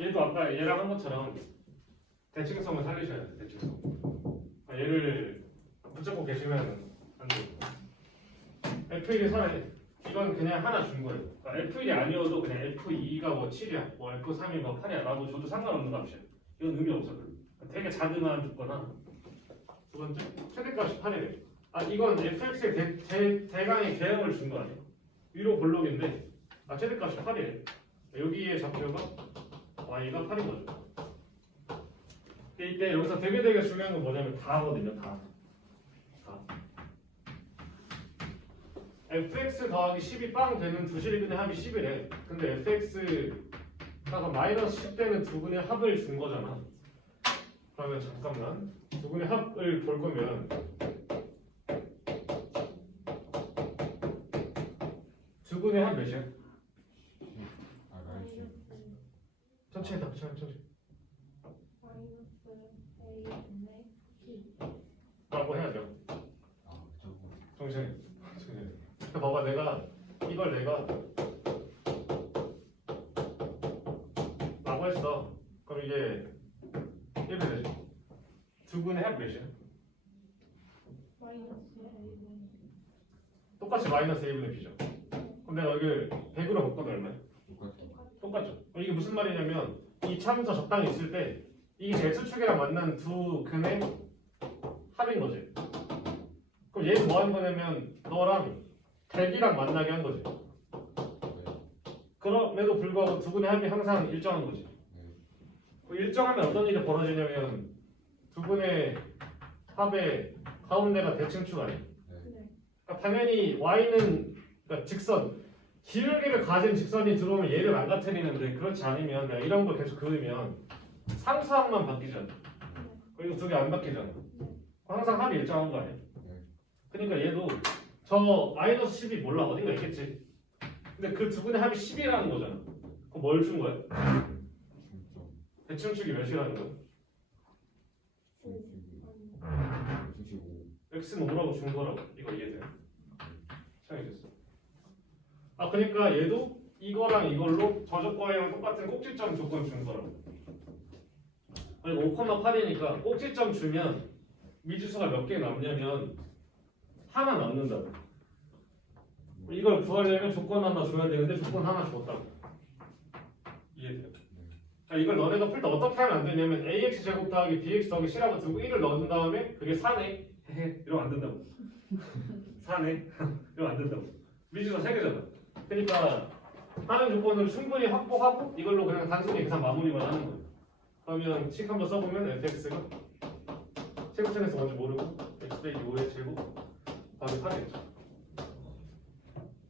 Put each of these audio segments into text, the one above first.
얘도 아까 얘랑 한 것처럼 대칭성을 살리셔야 돼. 대칭성. 얘를 붙잡고 계시면 안 돼요. F1이 살아야 이건 그냥 하나 준 거예요. 그러니까 F1이 아니어도 그냥 F2가 뭐 7이야, 뭐 F3이 뭐 8이야 나도 줘도 상관없는 값이야. 이건 의미 없어. 되게 작은 한 줬거나. 두 번째, 최대값이 8이래. 아 이건 fx의 대강의 계형을 준 거 아니야? 위로 볼록인데 최대값이 8이래. 여기에 좌표가 y가 8인 거죠. 이때 여기서 되게 중요한 건 뭐냐면 다거든요. 다. fx 더하기 10이 빵 되는 두 실근의 합이 10이래. 근데 fx가 마이너스 10 되는 두 근의 합을 준 거잖아. 그러면 잠깐만 두 근의 합을 볼 거면 두 근의 합 몇이야? 천천히 답 천천히 라고 해야죠. 정신이 봐봐 이걸 내가 라고 했어. 그럼 이게 이렇게 되지. 두 근의 합 몇이야? 똑같이 마이너스 a분의 b죠. 그럼 내가 여기 100으로 바꿔도 얼마야? 똑같죠. 이게 무슨 말이냐면 이 참수 적당히 있을 때 이게 x축이랑 만난 두 근의 합인 거지. 그럼 얘는 뭐 하는 거냐면 너랑 100이랑 만나게 한 거지. 그럼에도 불구하고 두 근의 합이 항상 일정한 거지. 일정하면 어떤 일이 벌어지냐면 두 근의 합의 가운데가 대칭축 아니야. 그러니까 당연히 y는 그러니까 직선 기울기를 가진 직선이 들어오면 얘를 망가뜨리는데 그렇지 않으면 내가 이런 걸 계속 그으면 상수항만 바뀌잖아. 그리고 두 개 안 바뀌잖아. 항상 합이 일정한 거 아니야. 그러니까 얘도 저 마이너스 10이 몰라 어딘가 있겠지. 근데 그 두 분의 합이 10이라는 거잖아. 그럼 뭘 준 거야? 대칭축이 몇이라는 거야? x는 5라고 준 거라고. 이거 이해돼요? 생각했어. 그러니까 얘도 이거랑 이걸로 저조과랑 똑같은 꼭지점 조건 준 거라고. 그리고 5,8이니까 꼭지점 주면 미지수가 몇 개 남냐면 하나 남는다고. 이걸 구하려면 조건 하나 줘야 되는데 조건 하나 줬다고. 이해돼요? 자, 이걸 너네가 풀 때 어떻게 하면 안 되냐면 ax 제곱 더하기 bx 더하기 c라고 두고 1을 넣은 다음에 그게 4네 이러면 안 된다고. 4네 이러면 안 된다고. 미지수가 3개잖아. 그러니까 하는 조건을 충분히 확보하고 이걸로 그냥 단순히 계산 마무리만 하는 거예요. 그러면 식 한번 써보면 fx가 세부천에서 먼저 모르고 x 빼기 5의 제곱 더하기 8이겠죠.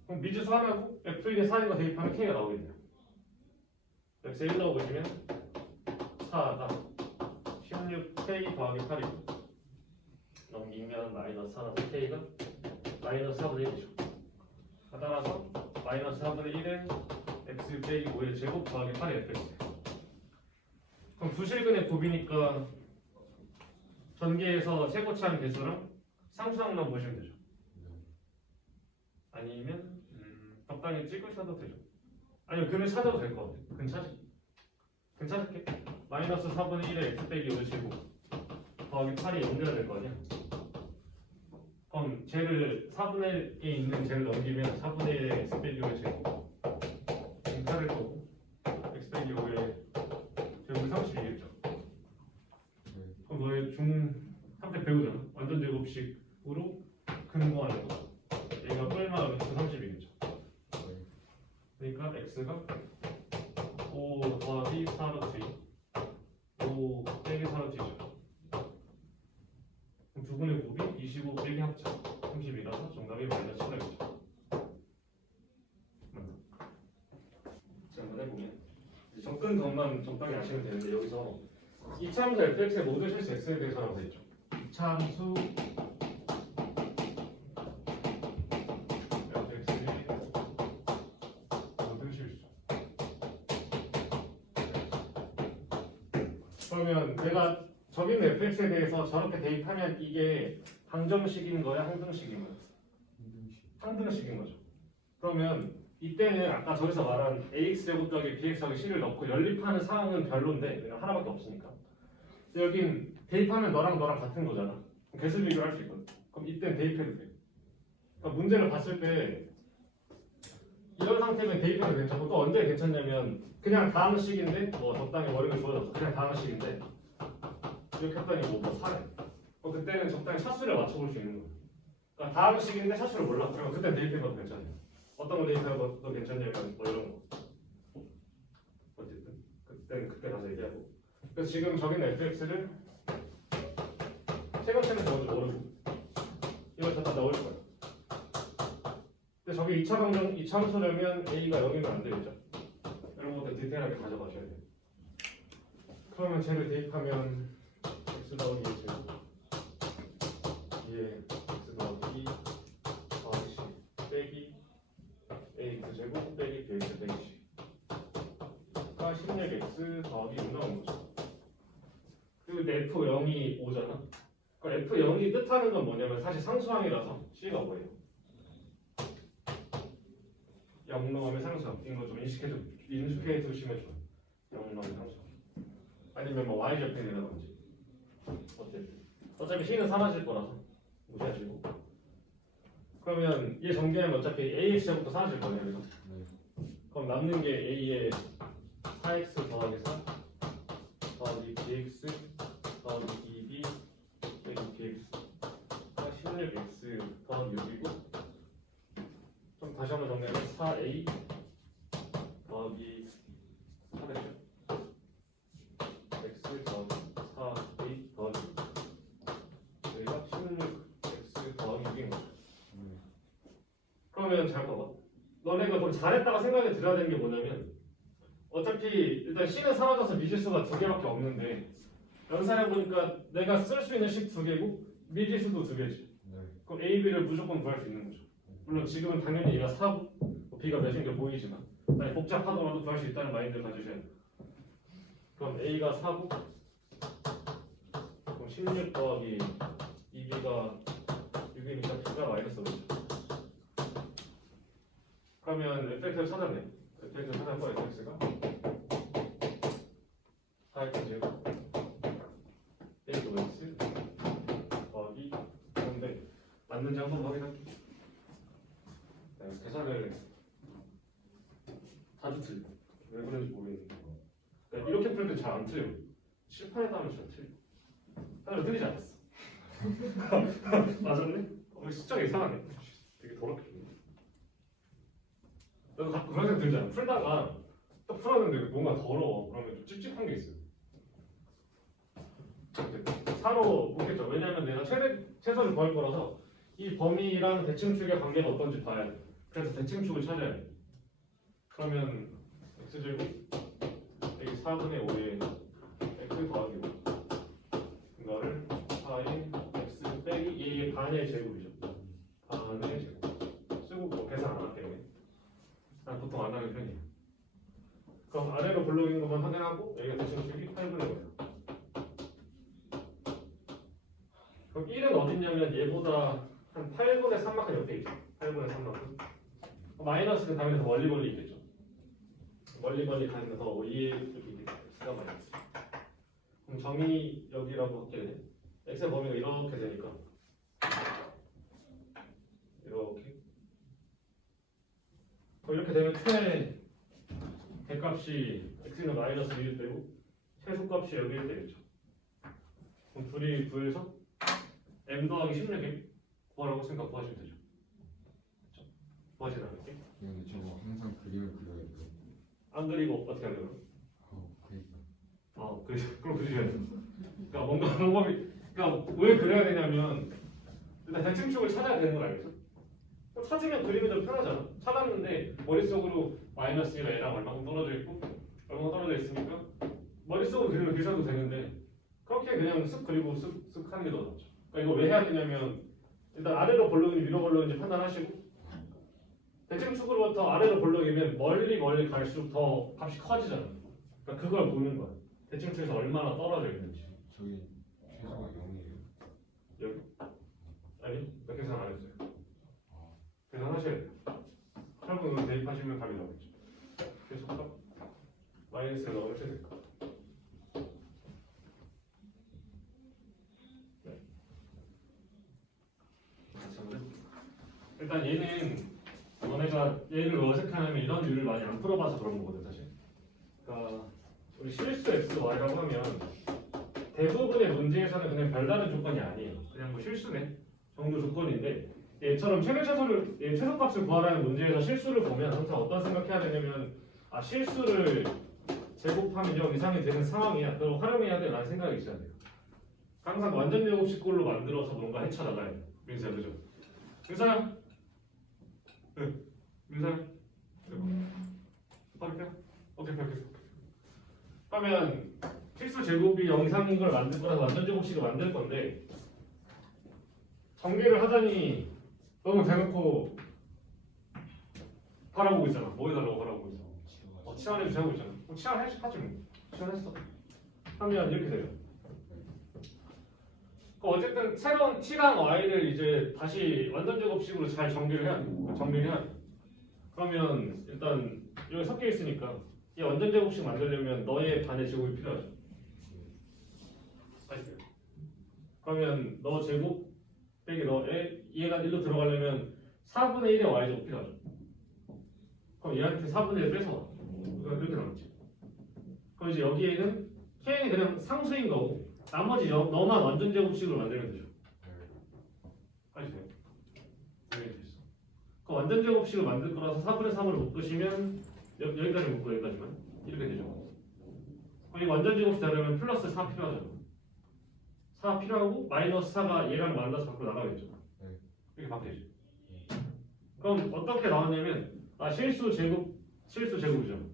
그럼 미지수 하나고 f1에 4인 거 대입하면 k가 나오겠네요. x에 1 넣어보시면 4가 16k 더하기 8이고 넘기면 마이너스 4나서 k가 마이너스 4분의 1이죠. 따라서 마이너스 4분의 1에 x 빼기 5의 제곱 더하기 8의 fx. 그럼 부실근의 곱이니까 전개에서 최고치한 개수랑 상수항만 보시면 되죠. 아니면 적당히 찍으셔도 되죠. 아니면 근을 찾아도 될 것 같아요. 근 찾을게. 마이너스 4분의 1에 x 빼기 5의 제곱 더하기 8이 연결이 될 거 아니야. 그럼 쟤를 4분의 1에 있는 쟤를 넘기면 4분의 1에 x 빼기 5의 제곱 증가될 거고 x 빼기 5의 제곱이 32겠죠. 그럼 너의 중3때 배우잖아. 완전 제곱식으로 근거하는 거. 얘가 뿔만 하면 30이겠죠. 그러니까 x가 5 더하기 4루트 2 5 빼기 4루트 2죠. 그럼 두 분의 곱이 25 빼기 합차 30이라서 정답이 마이너스 7이겠죠. 자, 한번 해보면 접근 것만 적당히 아시면 되는데 여기서 이차함수 fx의 모든 실수 x에 대해서라고 되어있죠. 이차함수 fx의 모든 실수. 그러면 내가 적인 fx에 대해서 저렇게 대입하면 이게 방정식인 거야, 항등식인 거야? 항등식인 거죠. 그러면 이때는 아까 저기서 말한 AX 제곱 더하기 BX 더하기 C를 넣고 연립하는 상황은 별론데 그냥 하나밖에 없으니까. 여긴 대입하면 너랑 같은 거잖아. 개수 비교를 할 수 있거든. 그럼 이때는 대입해도 돼. 그러니까 문제를 봤을 때 이런 상태면 대입해도 괜찮고 또 언제 괜찮냐면 그냥 다음 식인데 뭐 적당히 머리를 주어졌어. 그냥 다음 식인데 이렇게 했더니 뭐 4래. 그때는 적당히 차수를 맞춰볼 수 있는 거야. 그러니까 다음 식인데 차수를 몰라. 그러면 그때 대입해도 괜찮아. 어떤 거 대입해도 더 괜찮냐면 뭐 이런 거. 어쨌든 그때는 그때 가서 얘기하고. 그래서 지금 저기는 fx를 최근체는 뭔지 모르고 이걸 갖다 넣을 거야. 근데 저기 2차 방정 2차 함수려면 a가 0이면 안 되겠죠? 이런 것들 디테일하게 가져가셔야 돼요. 그러면 쟤를 대입하면 x 더하기 1 제곱 2에 x 더하기 2 더하기 c 빼기 ax 제곱 빼기 bx 빼기 c가 16x 더하기 6 나온 거죠. 그리고 F0이 5잖아. 그러니까 F0이 뜻하는 건 뭐냐면 사실 상수항이라서 C가 뭐예요? 0 넣으면 상수항. 이거 좀 인식해 두시면 좋아요. 0 넣으면 상수항. 아니면 뭐 Y절편이라든지. 어차피 C는 사라질 거라서 무시하시고. 그러면 얘 정리하면 어차피 AX부터 사라질 거예요. 그래서 그럼 남는 게 A의 4X 더하기 4 더하기 BX 더하기 2B 빼기 BX가 16X 더하기 6이고 좀 다시 한번 정리하면 4A 더하기 4겠죠? X 더하기 4A 더하기 여기가 16X 더하기 6인 거죠. 그러면 잘 봐봐. 너네가 좀 잘했다가 생각이 들어야 되는 게 뭐냐면 어차피 일단 C는 사라져서 미지수가 2개밖에 없는데 연산해 보니까 내가 쓸 수 있는 식 2개고 미지수도 2개지. 그럼 A, B를 무조건 구할 수 있는 거죠. 물론 지금은 당연히 얘가 4고 B가 몇인 게 보이지만 아니 복잡하더라도 구할 수 있다는 마인드를 가지셔야 돼요. 그럼 A가 4고 그럼 16 더하기 2B가 6이니까 B가 마이너스 5죠. 그러면 fx를 찾아내. fx를 찾아볼 fx가 4x 제곱 빼기 5x 더하기 그런데 맞는지 한번 확인할게. 계산을 자주 틀려. 왜 그런지 모르겠는데. 그러니까 이렇게 풀 때 잘 안 틀려. 실판에 따면 잘 틀려. 하나 틀리지 않았어. 맞았네? 숫자가 이상하네. 되게 더럽게 줬네. 나도 가끔 그런 생각 들잖아. 풀다가 딱 풀었는데 뭔가 더러워. 그러면 좀 찝찝한 게 있어요. 사로 보겠죠. 왜냐면 내가 최소를 구할 거라서 이 범위랑 대칭축의 관계가 어떤지 봐야 돼. 그래서 대칭축을 찾아야 돼. 그러면 x제곱 여기 4분의 5에 x 더하기 5 이거를 4에 x 빼기 2의 반의 제곱이죠. 반의 제곱 쓰고 뭐 계산 안 할게요. 난 보통 안 하는 편이에요. 그럼 아래로 블록인 것만 확인하고 여기가 대칭축이 8분의 5예요. 그럼 1은 어딨냐면 얘보다 한 8분의 3만큼 옆에 있죠. 8분의 3만큼. 마이너스는 당연히 더 멀리 있겠죠. 멀리 가면서 2에 이렇게 x가 마이너스. 그럼 정의 여기라고 할게 되네. x의 범위가 이렇게 되니까 이렇게. 이렇게 되면 최 대값이 x는 마이너스 1일 때고 최소값이 여기일 때겠죠. 그럼 둘이 구해서 m 더하기 16에 구하라고 생각하시면 되죠. 그렇죠? 구하진 않을게. 근데 저거 항상 그림을 그려야 돼요. 안 그리고 어떻게 하려고? 그러니까. 그럼 그리셔야 돼요. 그러니까 뭔가 방법이, 그러니까 왜 그려야 되냐면 일단 대칭축을 찾아야 되는 걸 알겠죠? 찾으면 그림이 더 편하잖아. 찾았는데 머릿속으로 마이너스 1에 A랑 얼마큼 떨어져 있고 얼마큼 떨어져 있으니까 머릿속으로 그림을 그리셔도 되는데 그렇게 그냥 쓱 그리고 쓱 하는 게 더 낫죠. 그러니까 이거 왜 해야 되냐면 일단 아래로 볼록인지 위로 볼록인지 판단하시고 대칭축으로부터 아래로 볼록이면 멀리 갈수록 더 값이 커지잖아. 그러니까 그걸 보는 거야. 대칭축에서 얼마나 떨어져 있는지. 저기 최소가 0이에요. 여기? 아니, 몇 계산 안 했어요. 계산하셔야 돼요. 결국 이거 대입하시면 답이 나오겠죠. 계속값 마이너스에 넣으면 어떻게 될까? 네. 다시 한번 해볼게요. 일단 얘는 너네가 얘를 왜 어색하냐면 이런 류를 많이 안 풀어봐서 그런 거거든 사실. 그러니까 우리 실수 x, y라고 하면 대부분의 문제에서는 그냥 별다른 조건이 아니에요. 그냥 뭐 실수네 정도 조건인데 얘처럼 최소값을 구하라는 문제에서 실수를 보면 항상 어떤 생각해야 되냐면 아 실수를 제곱하면 0 이상이 되는 상황이야. 그럼 활용해야 돼 라는 생각이 있어야 돼요. 항상 완전 제곱식꼴로 만들어서 뭔가 헤쳐나가야 돼요. 민서야 그죠? 민서야? 응. 민서야? 빨리 펴. 오케이. 그러면 필수 제곱이 0 이상인 걸 만들 거라서 완전 제곱식을 만들 건데 전개를 하자니 너무 대놓고 바라보고 있잖아. 뭐 해달라고 바라보고 있어? 치환해주세요 하고 있잖아. 치환하지 뭐. 치환했어. 하면 이렇게 돼요. 어쨌든 새로운 t랑 y를 이제 다시 완전 제곱식으로 잘 정리를 해야 돼. 정리를 해야 돼. 그러면 일단 여기 섞여 있으니까 이 완전 제곱식 만들려면 너의 반의 제곱이 필요하죠. 알겠어요? 그러면 너 제곱 빼기 너의 얘가 1로 들어가려면 4분의 1의 y제곱 필요하죠. 그럼 얘한테 4분의 1 뺏어와. 이렇게 나왔지. 그럼 이제 여기에는 k는 그냥 상수인 거고 나머지 너만 완전 제곱식으로 만들면 되죠. 알겠어요? 이렇게 됐어. 그 완전 제곱식을 만들 거라서 4분의 3으로 묶으시면 여기까지 묶고 여기까지만 이렇게 되죠. 그럼 이 완전 제곱식 되려면 플러스 4 필요하죠. 4 필요하고 마이너스 4가 얘랑 만나서 밖으로 나가겠죠. 이렇게 바뀌죠. 그럼 어떻게 나왔냐면 실수 제곱이죠.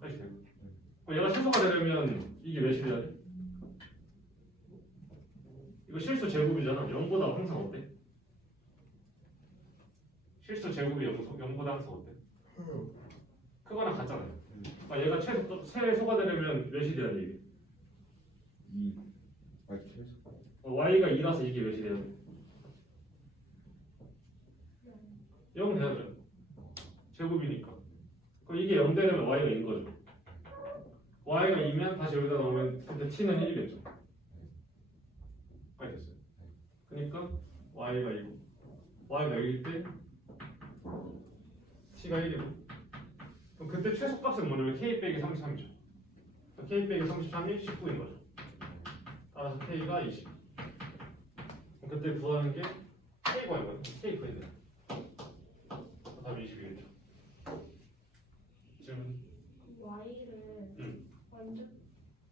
알겠어요? 그럼 얘가 최소가 되려면 이게 몇이 돼야 돼? 이거 실수 제곱이잖아. 0보다 항상 어때? 실수 제곱이 0보다 항상 어때? 크거나 같잖아요. 얘가 최소가 되려면 몇이 돼야 돼 이게? 2 y 최소 y가 2라서 이게 몇이 돼야 돼? 0 돼야죠. 제곱이니까. 그럼 이게 0 되려면 y가 2인 거죠. y가 2면 다시 여기다 넣으면 근데 t는 1이겠죠. 알겠어요? 그러니까 y가 2고 y가 1일 때 t가 1이고 그럼 그때 최소값은 뭐냐면 k 빼기 33이죠. k 빼기 33이 19인 거죠. 따라서 k가 20. 그럼 그때 구하는 게 k 구하는 거예요. k 구해야 돼요. 답이 20이겠죠. 질문? y를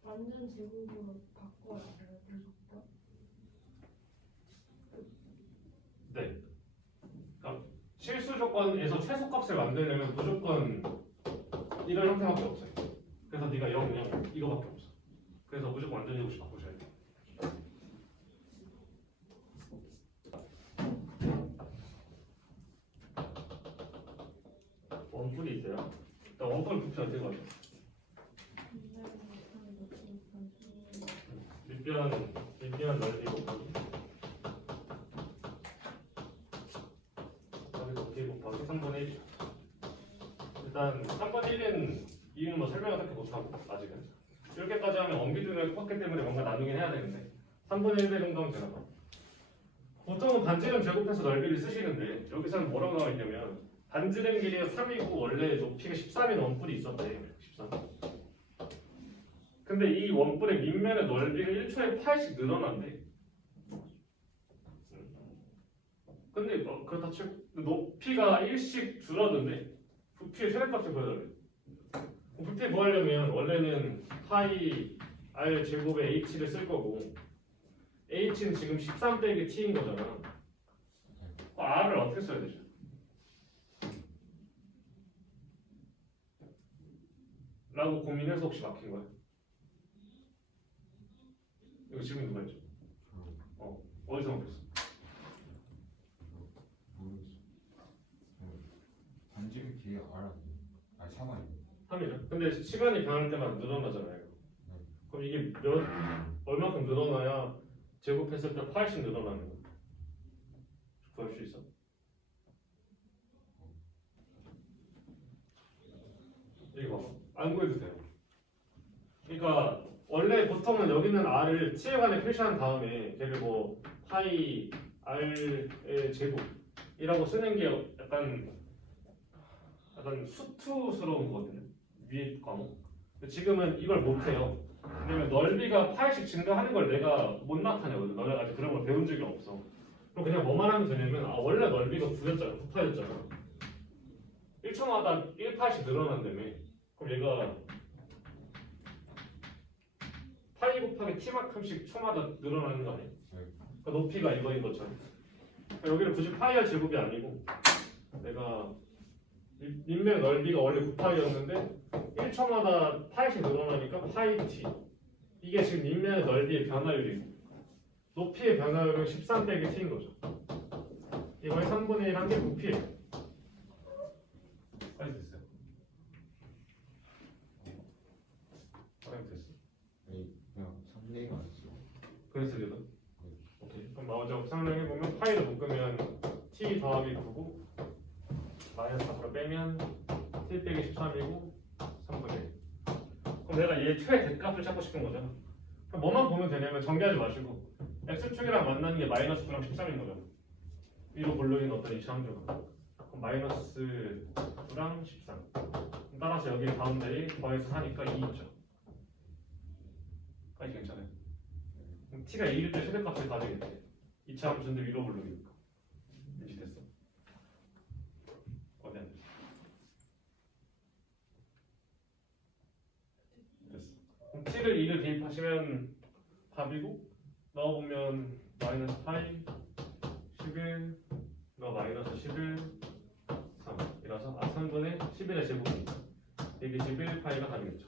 완전 제곱으로 바꿔야 돼요, 무조건. 네. 그러니까 실수 조건에서 최소값을 만들려면 무조건 이런 형태밖에 없어요. 그래서 네가 0, 0 이거밖에 없어. 그래서 무조건 완전 제곱식 바꾸셔야 돼요. 원뿔이 있어요. 일단 원뿔 부피 어떻게 가죠? 밑변 넓이 곱하기 어떻게 곱하기 3분의 1. 일단 3분의 1은 이유는 뭐 설명을 딱히 못하고 아직은 이렇게까지 하면 원기둥을 컸기 때문에 뭔가 나누긴 해야 되는데 3분의 1배 정도 하면 되나 봐. 보통은 반지름 제곱해서 넓이를 쓰시는데 여기서는 뭐라고 나와 있냐면 반지름 길이가 3이고 원래 높이가 13인 원뿔이 있었대. 13. 근데 이 원뿔의 밑면의 넓이가 1초에 8씩 늘어난대. 근데 그렇다 치고 높이가 1씩 줄어든대. 부피의 최대값을 구해달래. 부피 구하려면 원래는 파이 r 제곱에 h를 쓸 거고 h는 지금 13 빼기 t인 거잖아. r을 어떻게 써야 되죠? 라고 고민해서 혹시 막힌 거야? 이거 질문 누가 했죠? 어디서 막혔어? 모르겠어. 반지름 길이 아니 3이 3이죠. 근데 시간이 변할 때마다 늘어나잖아요. 그럼 이게 얼마큼 늘어나야 제곱했을 때 8씩 늘어나는 거야? 구할 수 있어? 이거 봐봐. 안 구해도 돼요. 그러니까 원래 보통은 여기는 r을 t에 관해 표시한 다음에 걔를 뭐 파이 r의 제곱이라고 쓰는 게 약간 수투스러운 거거든요. 위에 과목. 근데 지금은 이걸 못 해요. 왜냐면 넓이가 파이씩 증가하는 걸 내가 못 나타내거든. 너네가 아직 그런 걸 배운 적이 없어. 그럼 그냥 뭐만 하면 되냐면 원래 넓이가 9파였잖아. 1초마다 1파이씩 늘어난다며. 그럼 얘가 파이 곱하기 t만큼씩 초마다 늘어나는 거 아니야? 그러니까 높이가 이거인 것처럼. 그러니까 여기는 굳이 파이할 제곱이 아니고 내가 인맥 넓이가 원래 9파이였는데 1초마다 파이씩 늘어나니까 파이 t. 이게 지금 인맥 넓이의 변화율이고 높이의 변화율은 13 빼기 t인 거죠. 이거의 3분의 1 한 게 높이예요. 빨리 됐어요. 빨리 됐어. 아니 그냥 3대1 맞았어. 그래서 얘도 오케이. 그럼 먼저 상명해보면 파이를 묶으면 t 더하기 9고 마이너스 4로 빼면 t 빼기 13이고 3분의 1. 그럼 내가 얘 최대값을 찾고 싶은 거잖아. 그럼 뭐만 보면 되냐면 정비하지 마시고 x축이랑 만나는 게 마이너스 9랑 13인 거잖아. 위로 볼록인 어떤 이차함수가. 그럼 마이너스 9랑 13. 따라서 여기 바운더리 더해서 4니까 2 있죠. 까지 괜찮아요. 그럼 t가 2일 때 최대값을 가지겠지. 이차 함수인데 위로 볼록이니까. 인지됐어? 어디 안 됐어? 됐어. 그럼 t를 2를 대입하시면 답이고 넣어보면 마이너스 파이 11 넣어 마이너스 11 3 이라서 3분의 11의 제곱이니까 121 파이가 답이겠죠.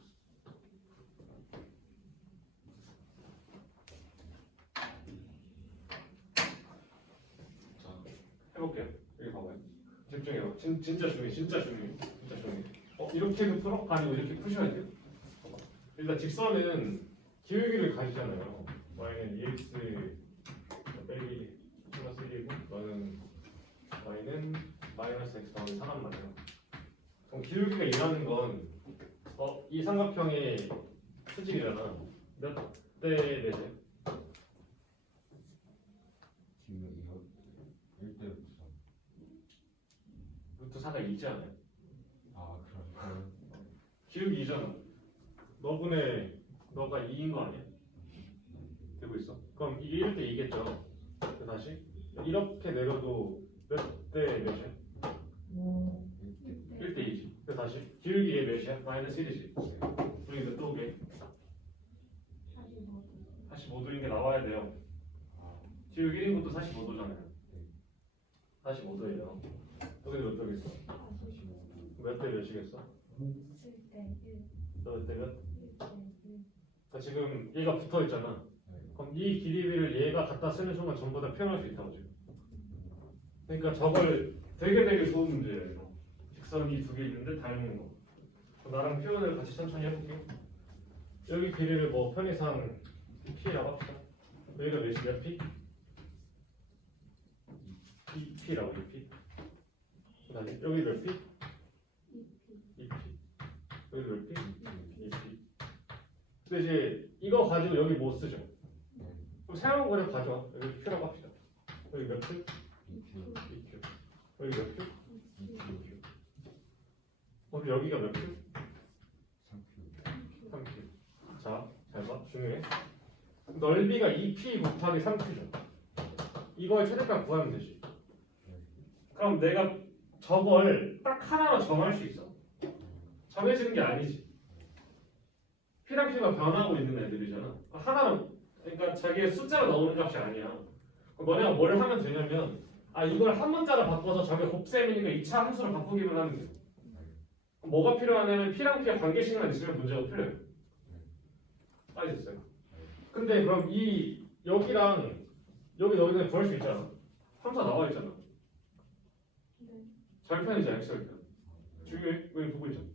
자 해볼게요. 여기 봐봐요. 집중해요. 진짜 중요해. 진짜 중요해. 진짜 중요해. 이렇게도 풀어? 아니고 이렇게 푸셔야 돼요. 봐봐. 일단 직선은 기울기를 가지잖아요. y는 2x 빼기 플러스 1이고 너는 y는 마이너스 x 더하기 4란 말이야. 그럼 기울기가 일하는 건 이 삼각형의 수직이잖아. 몇 대 몇이야? 지금 이거 1대 3. 루트 4가 2지 않아요? 아 그럼 기울기 2잖아. 너분의 너가 2인 거 아니야? 되고 있어. 그럼 이게 1대 2겠죠. 다시 이렇게 내려도 몇 대 몇이야? 1대 2지. 다시 기울기 얘 몇이야? 마이너스 1이지. 우리 이제 또 오게. 45도인 게 나와야 돼요. 기울기 1인 것도 45도잖아요. 45도예요. 여기 몇 도겠어? 몇 대 몇이겠어? 7대 1. 너 몇 대 몇? 그러니까 지금 얘가 붙어 있잖아. 그럼 이 길이를 얘가 갖다 쓰는 순간 전부 다 표현할 수 있다고 지금. 그러니까 저걸 되게 좋은 문제예요. 직선이 두 개 있는데 닮은 거. 나랑 표현을 같이 천천히 해볼게요. 여기 길이를 뭐 편의상 p라고 합시다. 여기가 몇 p? 2p라고 2p. 그다음에 여기 몇 p? 2p. 여기 몇 p? 2p. 근데 이제 이거 가지고 여기 못 쓰죠. 그럼 사용 거리 가져와. 여기 p라고 합시다. 여기 몇 q? 2q. 여기 몇 q? 2q. 그럼 여기가 몇 q? 3Q. 3q. 자, 잘 봐. 중요해. 넓이가 2p 곱하기 3q죠. 이거의 최대값 구하면 되지. 그럼 내가 저걸 딱 하나로 정할 수 있어. 정해지는 게 아니지. p랑 q가 변하고 있는 애들이잖아. 하나는 그러니까 자기의 숫자로 나오는 값이 아니야. 너네가 뭘 하면 되냐면 이걸 한 문자로 바꿔서 저게 곱셈이니까 2차 함수로 바꾸기만 하면 돼. 뭐가 필요하냐면 p랑 q가 관계식만 있으면 문제가 풀려요. 알겠어요? 근데 그럼 여기랑 여기는 구할 수 있잖아. 함수가 나와 있잖아. 절편이지 x절편. 중요해. 여기 보고 있잖아.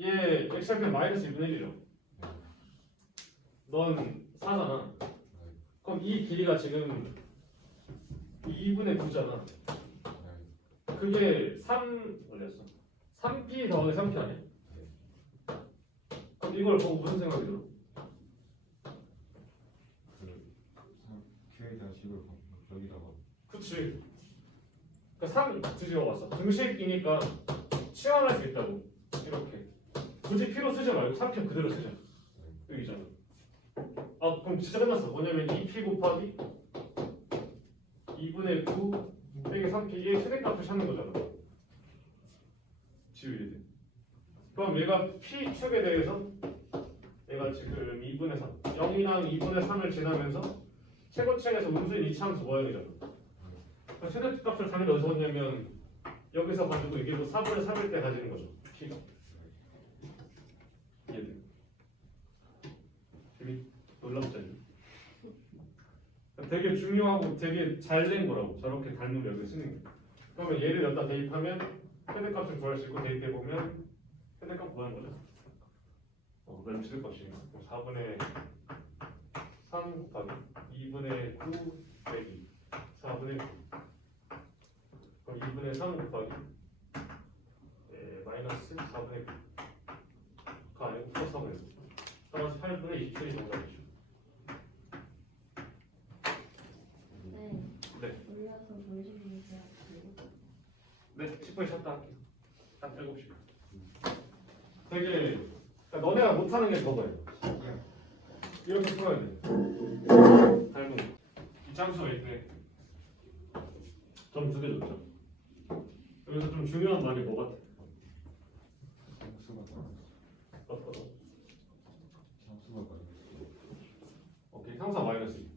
얘 x절편 마이너스 2분의 1이죠. 넌 4잖아. 그럼 이 길이가 지금 2분의 9잖아. 그게 3 올렸어. 3p 더하기 3p 아니야? 그럼 이걸 보고 무슨 생각이 들어? Q에 대한 식을 여기다가 그치. 그러니까 3 뒤집어봤어. 등식이니까 치환할 수 있다고. 이렇게. 굳이 P로 쓰지 말고 3P 그대로 쓰자. 여기잖아. 아 그럼 진짜 끝났어. 뭐냐면 2P 곱하기 2분의 9 빼기 3P 얘 최대값을 찾는 거잖아. 지우야 돼. 그럼 얘가 P축에 대해서 얘가 지금 2분의 3 0이랑 2분의 3을 지나면서 최고책에서 음수인 이차함수 모양이잖아. 그러니까 최대값을 당연히 어디서 얻냐면 여기서 가지고 이게 뭐 4분의 3일 때 가지는 거죠. P가. 이해돼? 되게 놀랍잖니? 되게 중요하고 되게 잘 된 거라고. 저렇게 닮은 벽을 쓰는 게. 그러면 얘를 여기다 대입하면 최대값을 구할 수 있고 대입해보면 최대값 구하는 거죠. 그럼 최대값이 4분의 3 곱하기 2분의 9 빼기 4분의 9 그럼 2분의 3 곱하기 마이너스 4분의 9가 아니고 플러스 4분의 9 따라서 8분의 27이 정답이죠. 네. 네. 올려서 물리니까 네, 10분에 쉬었다 할게요. 딱 7시. 되게 그러니까 너네가 못하는 게 저거예요. 이렇게 풀어야 돼. 닮은 거. 이 짱수가 있대. 점 2개 줬죠. 여기서 좀 중요한 말이 뭐 같아? 상수가 어떤? 상수가 많이 오케이, 상사 마이너스 2.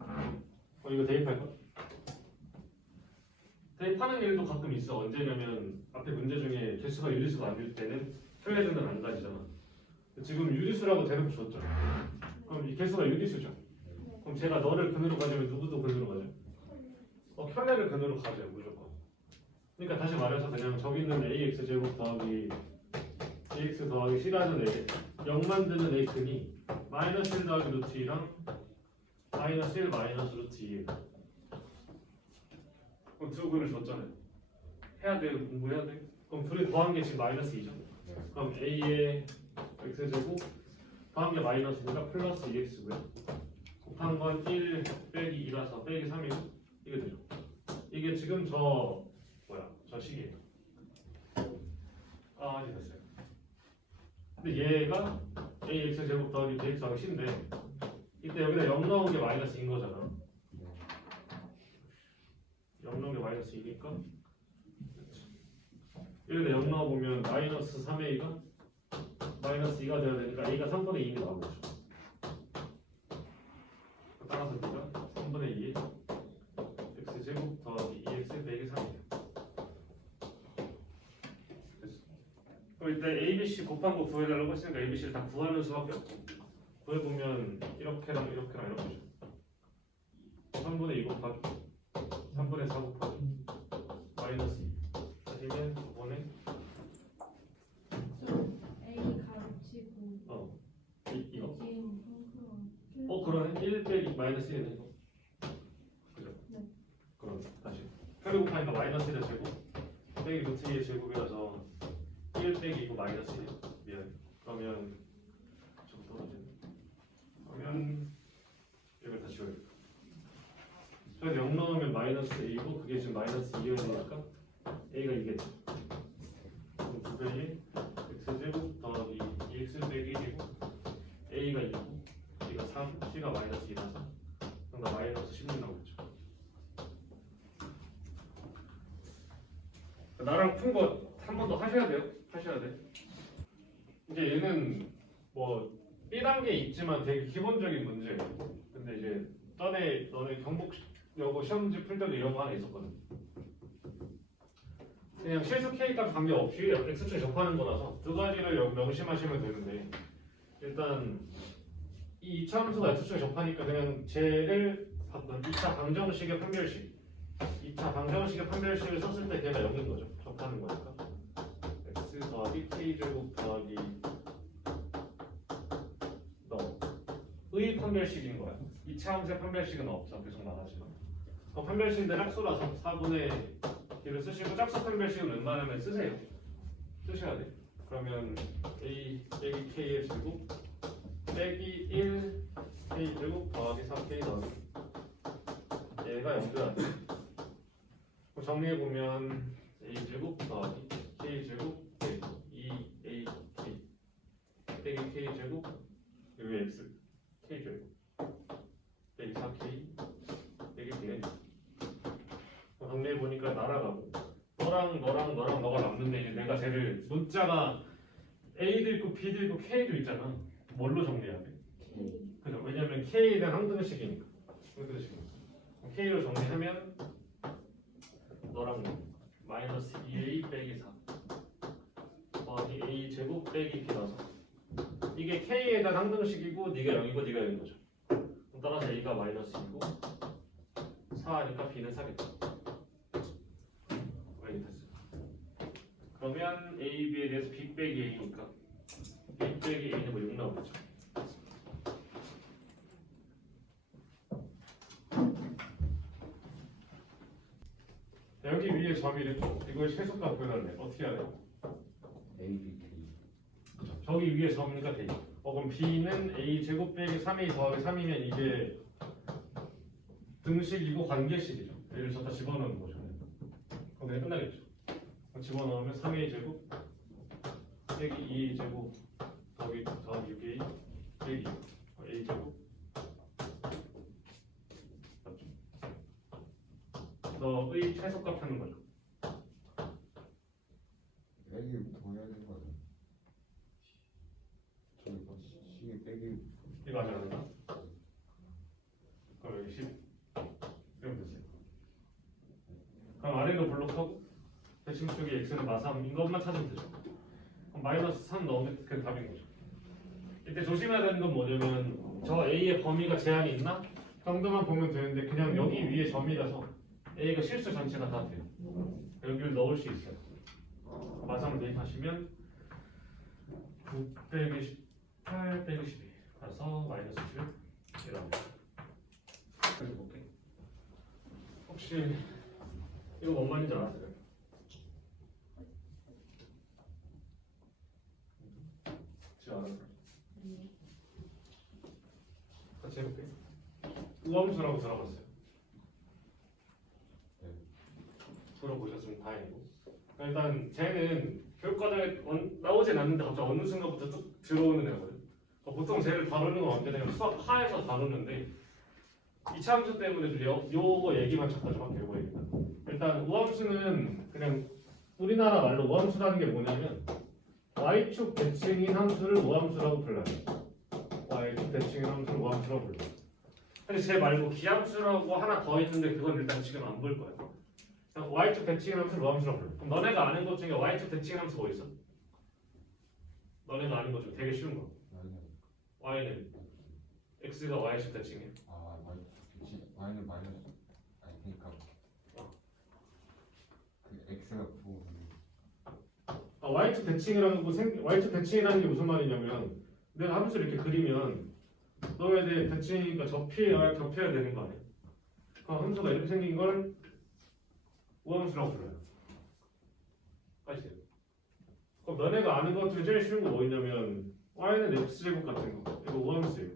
이거 대입할까? 대입하는 일도 가끔 있어. 언제냐면 앞에 문제 중에 개수가 유리수가 아닐 때는 표현해주는 안 가지잖아. 지금 유리수라고 대놓고 줬죠. 그럼 이 개수가 유리수죠. 그럼 제가 너를 근으로 가지면 누구도 근으로 가죠? 혈례를 근으로 가져요 무조건. 그러니까 다시 말해서 그냥 저기 있는 ax 제곱 더하기 ax 더하기 c라는 애 0 만드는 a 근이 마이너스 1 더하기 루트 2랑 마이너스 1 마이너스 루트 2예요. 그럼 두 근을 줬잖아요. 해야 돼요? 공부해야 돼? 그럼 둘이 더한 게 지금 마이너스 2죠. 그럼 a의 x제곱 더한 게 마이너스니까 플러스 2x고요. 곱한 건 1 빼기 2라서 빼기 3이고 이게 되죠. 이게 지금 저 식이에요. 아 이제 됐어요. 근데 얘가 ax제곱 더하기 bx 더하기 c인데 이때 여기다 0 넣은 게 마이너스 2인 거잖아. 0 넣은 게 마이너스 2니까 여기다 0 넣어보면 마이너스 3a가 마이너스 2가 되어야 되니까 a가 3분의 2이 나오겠죠. 따라서 우리가 3분의 2에 x제곱 더하기 2x 빼기 3이에요. 그럼 이때 ABC 곱한 거 구해달라고 했으니까 ABC를 다 구하는 수밖에 없고 구해보면 이렇게랑 이렇게랑 이렇게죠. 3분의 2 곱하기 3분의 4 곱하기 마이너스 2 하시면 저번에 A 가르치고 이거 지금 그러네 1 빼기 마이너스 1이네 이거 그죠? 네. 그럼 다시 혈이 곱하니까 마이너스 1의 제곱 빼기 루트 2의 제곱이라서 1 빼기 2고 마이너스 1 미안. 그러면 저거 떨어지네. 그러면 이걸 다 지워야 돼. 그래서 0 넣으면 마이너스 a고 그게 지금 마이너스 2여야 되니까 a가 이겠죠. 그럼 9배에 x제곱 더하기 2x 빼기 1이고 a가 2고 b가 3, c가 마이너스 2라서 그러니까 마이너스 16 나오겠죠. 나랑 푼 거 한 번 더 하셔야 돼요. 하셔야 돼. 이제 얘는 뭐 B단계 있지만 되게 기본적인 문제예요. 근데 이제 너네 경북여고 시험지 풀 때도 이런 거 하나 있었거든. 그냥 실수 K값 관계없이 X축에 접하는 거라서 두 가지를 명심하시면 되는데 일단 이 2차 함수가 X축에 접하니까 그냥 쟤를 바꾼 2차 방정식의 판별식 2차 방정식의 판별식을 썼을 때 걔가 0인 거죠. 접하는 거니까 x 더하기 k제곱 더하기 너의 판별식인 거야. 2차 함수의 판별식은 없어. 계속 나가지만 판별식인데 짝수라서 4분의 D를 쓰시고 짝수 판별식은 웬만하면 쓰세요. 쓰셔야 돼. 그러면 a 빼기 k의 제곱 빼기 1 k 제곱 더하기 4k 더하기 얘가 0돼. 정리해보면 a 제곱 더하기 k 제곱 빼기 2a k 빼기 k 제곱 여기 x k 제곱 빼기 4k 빼기 b는 정리해보니까 날아가고 너랑 너가 남는데 이제 내가 쟤를 문자가 a도 있고 b도 있고 k도 있잖아. 뭘로 정리해야 돼? 그죠? 왜냐면 k에 대한 항등식이니까. 항등식이니까. k로 정리하면 너랑 마이너스 2a 빼기 4 더하기 a 제곱 빼기 b라서 이게 k에 대한 항등식이고 네가 0이고 네가 0인 거죠. 그럼 따라서 a가 마이너스 2고 4하니까 b는 4겠죠. 그러면 a, b에 대해서 b 빼기 a니까 b 빼기 a는 뭐 6 나오겠죠. 여기 위에 점이랬죠. 이걸 최소값 구해달래. 어떻게 해야 돼? A, B, K. 저기 위에 점이니까 돼. 그럼 b는 a 제곱 빼기 3a 더하기 3이면 이게 등식이고 관계식이죠. 얘를 저다 집어넣는 거죠. 그럼 그냥 끝나겠죠. 집어넣으면 3a 제곱 빼기 2a 제곱 더하기 6a 빼기 a 제곱 맞죠? 너의 최소값 하는 거죠. 빼기 더해야 되는 거 아니야? 저기 뭐 시계 빼기 이거 하지 않았나? 그럼 여기 10 이러면 됐어요. 그럼 아래로 블록하고 대칭 쪽에 x는 마삼인 것만 찾으면 되죠. 그럼 마이너스 3 넣으면 그게 답인 거죠. 이때 조심해야 되는 건 뭐냐면 저 a의 범위가 제한이 있나? 정도만 보면 되는데 그냥 여기 위에 점이라서 a가 실수 전체가 다 돼요. 여기를 넣을 수 있어요. 마삼을 대입하시면 9 빼기 18 빼기 12 그래서 마이너스 10 이랍니다. 그래서 볼게. 혹시 이거 뭔 말인지 알았어요? 지금 알았어요? 같이 해볼게. 우함수라고 들어봤어요? 네. 들어보셨으면 다행이고. 일단 쟤는 교육과정에 나오진 않는데 갑자기 어느 순간부터 쭉 들어오는 애거든. 보통 쟤를 다루는 건 언제냐면 수학 하에서 다루는데 이차 함수 때문에 좀 요거 얘기만 잠깐 좀 할게요. 요거 얘기. 일단 우함수는 그냥 우리나라 말로 우함수라는 게 뭐냐면 y축 대칭인 함수를 우함수라고 불러요. y축 대칭인 함수를 우함수라고 불러요. 근데 쟤 말고 기함수라고 하나 더 있는데 그건 일단 지금 안 볼 거예요. 그냥 y축 대칭인 함수를 우함수라고 불러요. 그럼 너네가 아는 것 중에 y축 대칭인 함수 뭐 있어? 너네가 아는 것 중에 되게 쉬운 거. y는 x가 y축 대칭이에요. 아, Y는 마이너스 아니 그러니까 그 X가 부호는 y축 대칭이라는 거 y축 대칭이라는 게 무슨 말이냐면 내가 함수를 이렇게 그리면 너에 대해 대칭이니까 접해야 되는 거 아니야? 그럼 함수가 이렇게 생긴 걸 우함수라고 불러요. 아시죠? 그럼 너네가 아는 것 중에 제일 쉬운 거 뭐냐면 y는 x제곱 같은 거 이거 우함수예요.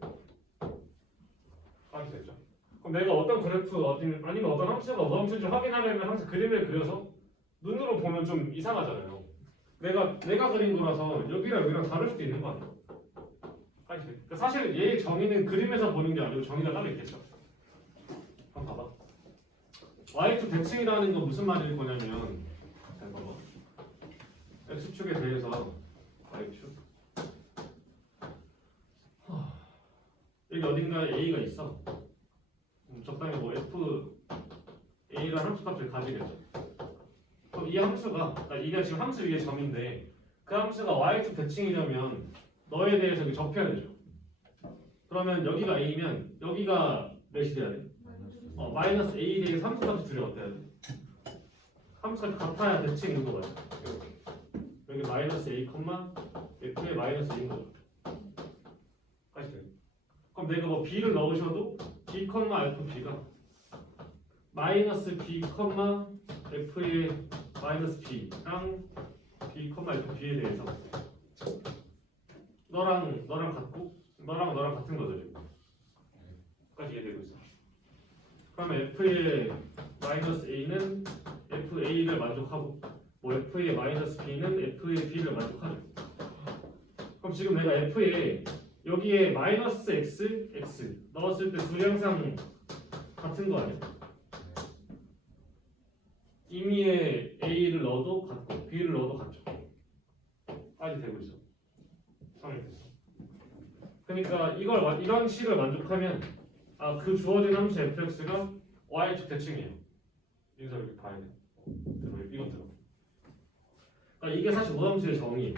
아시겠죠? 그럼 내가 어떤 그래프 아니면 어떤 함수가 우함수인지 확인하려면 항상 그림을 그려서 눈으로 보면 좀 이상하잖아요. 내가 그린 거라서 여기랑 여기랑 다를 수도 있는 거 아니에요? 아시죠? 그러니까 사실 얘의 정의는 그림에서 보는 게 아니고 정의가 따로 있겠죠. 한번 봐봐. y축 대칭이라는 건 무슨 말일 거냐면 잘 봐봐. x축에 대해서 y축 여기 어딘가에 a가 있어. 적당히 뭐 f a라는 함수값을 가지겠죠. 그럼 이 함수가 그러니까 이게 지금 함수 위에 점인데 그 함수가 y축 대칭이려면 너에 대해서 이렇게 접해야 되죠. 그러면 여기가 a면 여기가 몇이 돼야 돼? 마이너스 a에 대해서 함수값이 둘이 어때야 돼? 함수가 같아야 대칭인 거 같아. 여기 마이너스 a, f에 마이너스 a인 거죠. 아시죠? 그럼 내가 뭐 b를 넣으셔도 b, fb가 마이너스 b, f의 마이너스 b랑 b, fb에 대해서 너랑 같고 너랑 같은 거죠 지금. 까지 이해되고 있어. 그러면 F의 마이너스 A는 FA를 만족하고 뭐 F의 마이너스 B는 F의 B를 만족하죠. 그럼 지금 내가 F에 여기에 마이너스 X, X 넣었을 때 둘이 항상 같은 거 아니야? 임의의 A를 넣어도 같고 B를 넣어도 같죠. 까지 되고 있어. 성립됐어. 그러니까 이런 식을 만족하면 그 주어진 함수 fx가 y축 대칭이에요. 여기서 이렇게 봐야 돼. 이거 들어. 그러니까 이게 사실 우함수의 정의예요.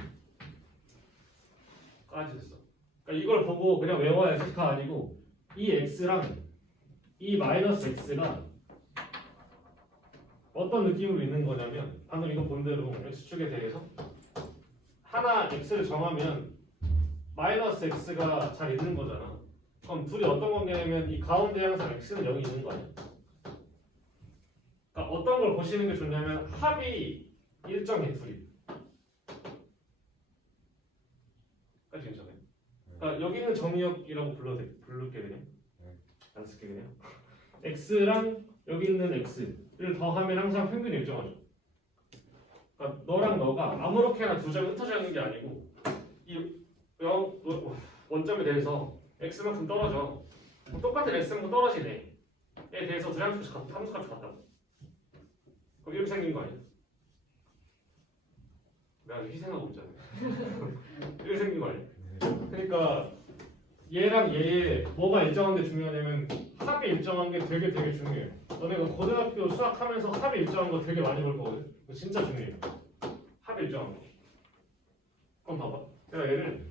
까지 됐어. 그러니까 이걸 보고 그냥 외워야 x가 아니고 이 x랑 이 마이너스 x가 어떤 느낌으로 있는 거냐면 방금 이거 본 대로 x축에 대해서 하나 x를 정하면 마이너스 x가 잘 있는 거잖아. 그럼 둘이 어떤 관계냐면 이 가운데 항상 x는 0이 있는 거 아니야? 그러니까 어떤 걸 보시는 게 좋냐면 합이 일정해 둘이. 까지 괜찮아요? 그러니까 여기는 정의역이라고 부를게 그냥. 안 쓸게 그냥. x랑 여기 있는 x를 더하면 항상 평균이 일정하죠. 그러니까 너랑 너가 아무렇게나 두 점이 흩어져 있는 게 아니고 이 원점에 대해서 x만큼 떨어져. 똑같은 x만큼 떨어지네. 에 대해서 두 함수값 같다고. 그럼 이렇게 생긴 거 아니야? 내가 희생하고 있잖아. 이렇게 생긴 거 아니야? 그러니까 얘랑 얘의 뭐가 일정한 게 중요하냐면 합이 일정한 게 되게 중요해요. 너네가 고등학교 수학하면서 합이 일정한 거 되게 많이 볼 거거든. 그거 진짜 중요해요. 합이 일정한 거. 그럼 봐봐. 내가 얘를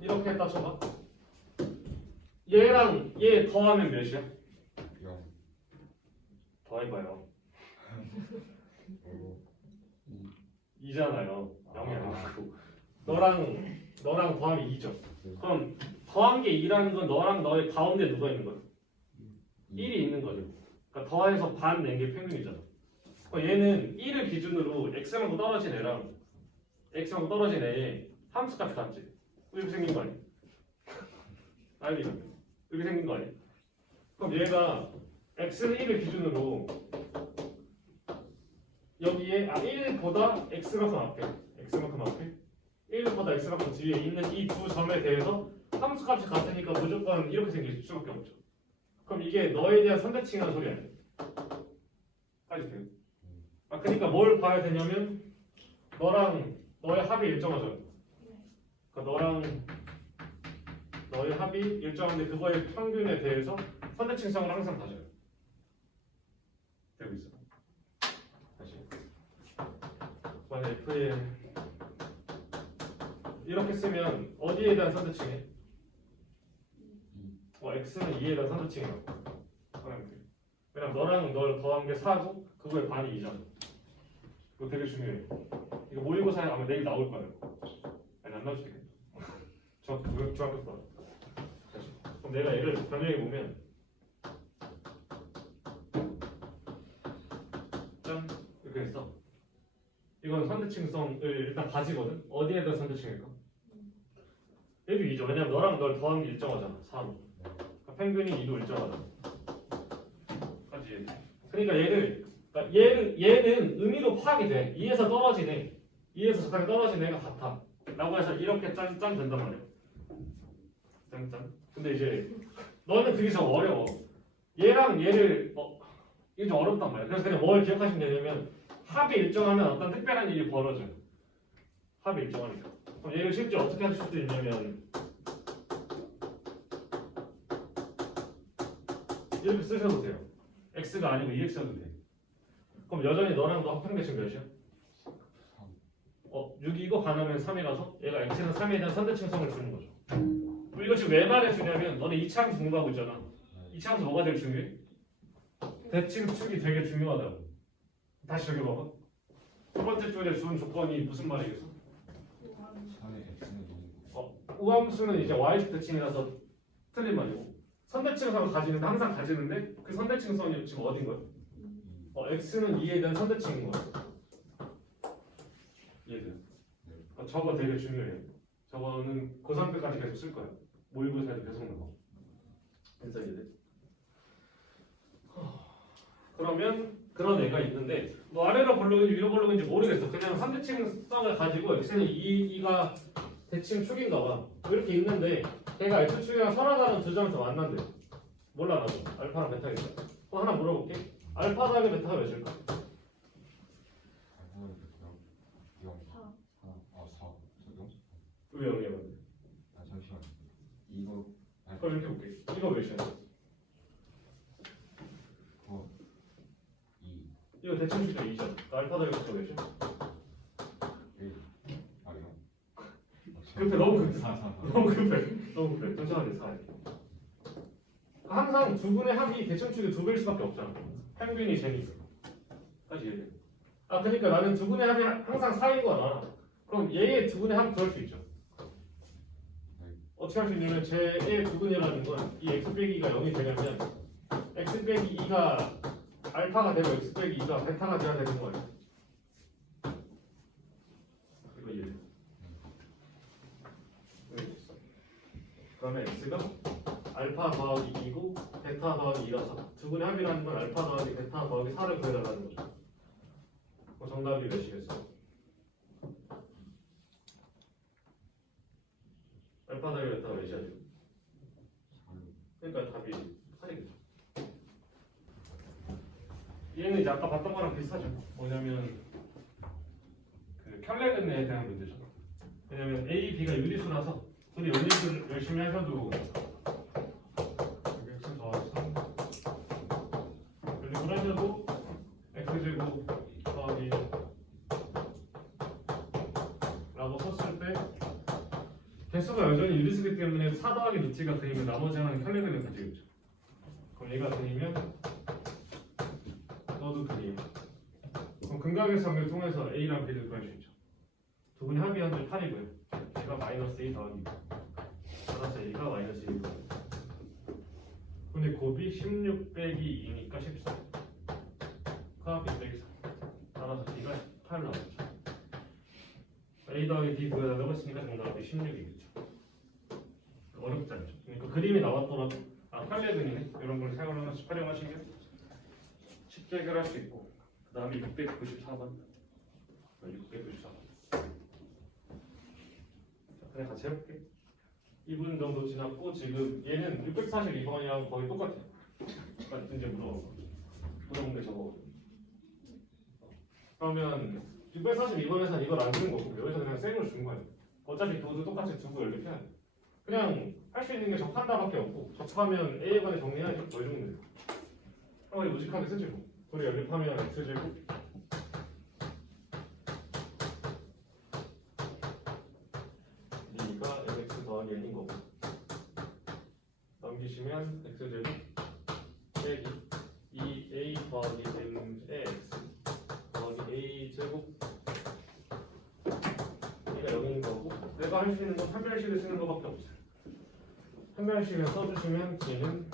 이렇게 딱 쳐봐. 얘랑 얘 더하면 몇이야? 0 더해봐요. 2잖아요. 0이 아니고 너랑 더하면 2죠. 그럼 더한 게 2라는 건 너랑 너의 가운데 누가 있는 거야? 1이 있는 거죠. 그러니까 더해서 반 낸 게 평균이잖아. 그럼 얘는 1을 기준으로 x만큼 떨어진 애랑 x만큼 떨어진 애의 함수값이 같지? 이렇게 생긴 거 아니야? 아니 이렇게 생긴 거 아니야? 그럼 얘가 x는 1을 기준으로 여기에 1보다 x만큼 앞에 x만큼 앞에 1보다 x만큼 뒤에 있는 이 두 점에 대해서 함수값이 같으니까 무조건 이렇게 생길 수밖에 없죠. 그럼 이게 너에 대한 선대칭이라는 소리 아니야? 까지 돼요? 그러니까 뭘 봐야 되냐면 너랑 너의 합이 일정하잖아. 그러니까 너랑 너의 합이 일정한데 그거의 평균에 대해서 선대칭성을 항상 가져요. 되고 있어. 다시. 만약 F에 이렇게 쓰면 어디에 대한 선대칭해? X는 2에 대한 선대칭이라고. 왜냐면 너랑 널 더한 게 4고 그거의 반이 2잖아. 이거 되게 중요해. 이거 모의고사에 아마 내일 나올 거예요. 아니 안 나올 수도 있겠다. 중학교 거. 그럼 내가 얘를 변형해 보면 짠 이렇게 했어. 이건 선대칭성을 일단 가지거든. 어디에 대한 선대칭일까? 얘도 2죠. 왜냐면 너랑 널 더한 게 일정하잖아. 4로. 그러니까 평균이 2도 일정하잖아. 까지. 그러니까 얘는 의미로 파악이 돼. 2에서 떨어지네. 2에서 적당히 떨어진 애가 같아. 라고 해서 이렇게 짠 된단 말이야. 짠. 근데 이제 너는 그게 좀 어려워. 얘랑 얘를 이게 좀 어렵단 말이야. 그래서 그냥 뭘 기억하시면 되냐면 합이 일정하면 어떤 특별한 일이 벌어져요. 합이 일정하니까. 그럼 얘를 실제 어떻게 하실 수도 있냐면 이렇게 쓰셔도 돼요. x가 아니고 2x여도 돼. 그럼 여전히 너랑 너 합평대칭 몇이야? 6이 이거 반하면 3이라서 얘가 x는 3에 대한 선대칭성을 주는 거죠. 이거 지금 왜 말해주냐면 너네 이차함수 공부하고 있잖아. 이차함수 뭐가 제일 중요해? 대칭축이 되게 중요하다고. 다시 저기 봐봐. 첫 번째 줄에 준 조건이 무슨 말이겠어? 3의 x는 0 우함수는 이제 y축 대칭이라서 틀린 말이고 선대칭성을 가지는데 항상 가지는데 그 선대칭성이 지금 어딘 거야? x는 2에 대한 선대칭인 거야. 이해돼요? 저거 되게 중요해요. 저거는 고3 때까지 계속 쓸 거야. 모의고사에도 계속 나와. 그래서 이제 그러면 그런 애가 있는데 뭐 아래로 볼록인지 위로 볼록인지 모르겠어. 그냥 3대칭성을 가지고 x는 2가 대칭 축인가 봐. 이렇게 있는데 걔가 x축이랑 서로 다른 두 점에서 만난대. 몰라 나도. 알파랑 베타겠다. 또 하나 물어볼게. 알파 더하기 베타가 몇일까? 영 4. 4 영? 왜 0이야 근데? 아 잠시만 이거 그럼 이렇게 볼게. 이거 몇이야? 2 이거 대칭 축이야 2죠. 알파 더하기 베타가 몇이야? 1 아 0 급해 너무 급해. 4 너무 급해. 너무 급해. 천천히 사야 돼. 항상 두 분의 합이 대칭축이 두 배일 수밖에 없잖아. 평균이 제니까. 다시 얘기해. 아 그러니까 나는 두 분의 합이 항상 4인 거야. 그럼 얘의 두 분의 합 구할 수 있죠. 어떻게 할 수 있냐면 제의 두 분이라는 건 이 x 빼기 2가 0이 되려면 x 빼기 2가 알파가 되고 x 빼기 2가 베타가 돼야 되는 거예요. 이거 이해해. 여기 있어. 그러면 x가 알파 더하기 2고 베타 더하기 2라서 두 분의 합이라는 건 알파 더하기 베타 더하기 4를 구해달라는 거죠. 그럼 정답이 몇이겠어? 알파 더하기 베타가 몇이야 지금? 그러니까 답이 8이겠죠. 얘는 이제 아까 봤던 거랑 비슷하죠. 뭐냐면 그 켤레근내에 대한 문제죠. 왜냐면 A, B가 유리수라서 둘이 연립을 열심히 하셔도 x 더하기 3 연립을 하셔도 x제곱 더하기 라고 썼을 때 개수가 여전히 유리수기 때문에 4 더하기 루트가 그리면 나머지 하나는 켤레근을 가지겠죠. 그럼 얘가 그리면 너도 그림. 그럼 근각의성을 통해서 A랑 B를 구할 수 있죠. 두 분이 합이 현재 8이고요. A가 마이너스 2 더하기 따라서 A가 마이너스 1. 근데 곱이 16 빼기 2니까 14. 화합이 빼기 4. 따라서 B가 8 나오죠. A 더하기 B 구해달라고 했으니까 정답이 16이겠죠. 어렵지 않죠. 그러니까 그림이 나왔더라도 칼레근이네. 이런 걸 활용하시면 쉽게 해결할 수 있고 그 다음에 694번 694번 그냥 같이 해볼게. 2분 정도 지났고 지금 얘는 642번이랑 거의 똑같아. 이제 물어본 게 저거. 그러면 642번에서 이걸 안 주는 거고 여기서 그냥 쌩을 준 거예요. 어차피 도도 똑같이 두고 연립해야 돼. 그냥 할 수 있는 게 적한다밖에 없고 적하면 A에 관해 정리해야지. 뭐 이런 거예요. 그럼 무식하게 쓰지 뭐. 둘이 연립하면 x제곱 B가 mx 더하기 n인 거고 넘기시면 x제곱 빼기 2a 더하기 m의 x 더하기 a제곱 A가 0인 거고 내가 할 수 있는 건 판별식을 쓰는 거밖에 없어요. 판별식을 써주시면 B는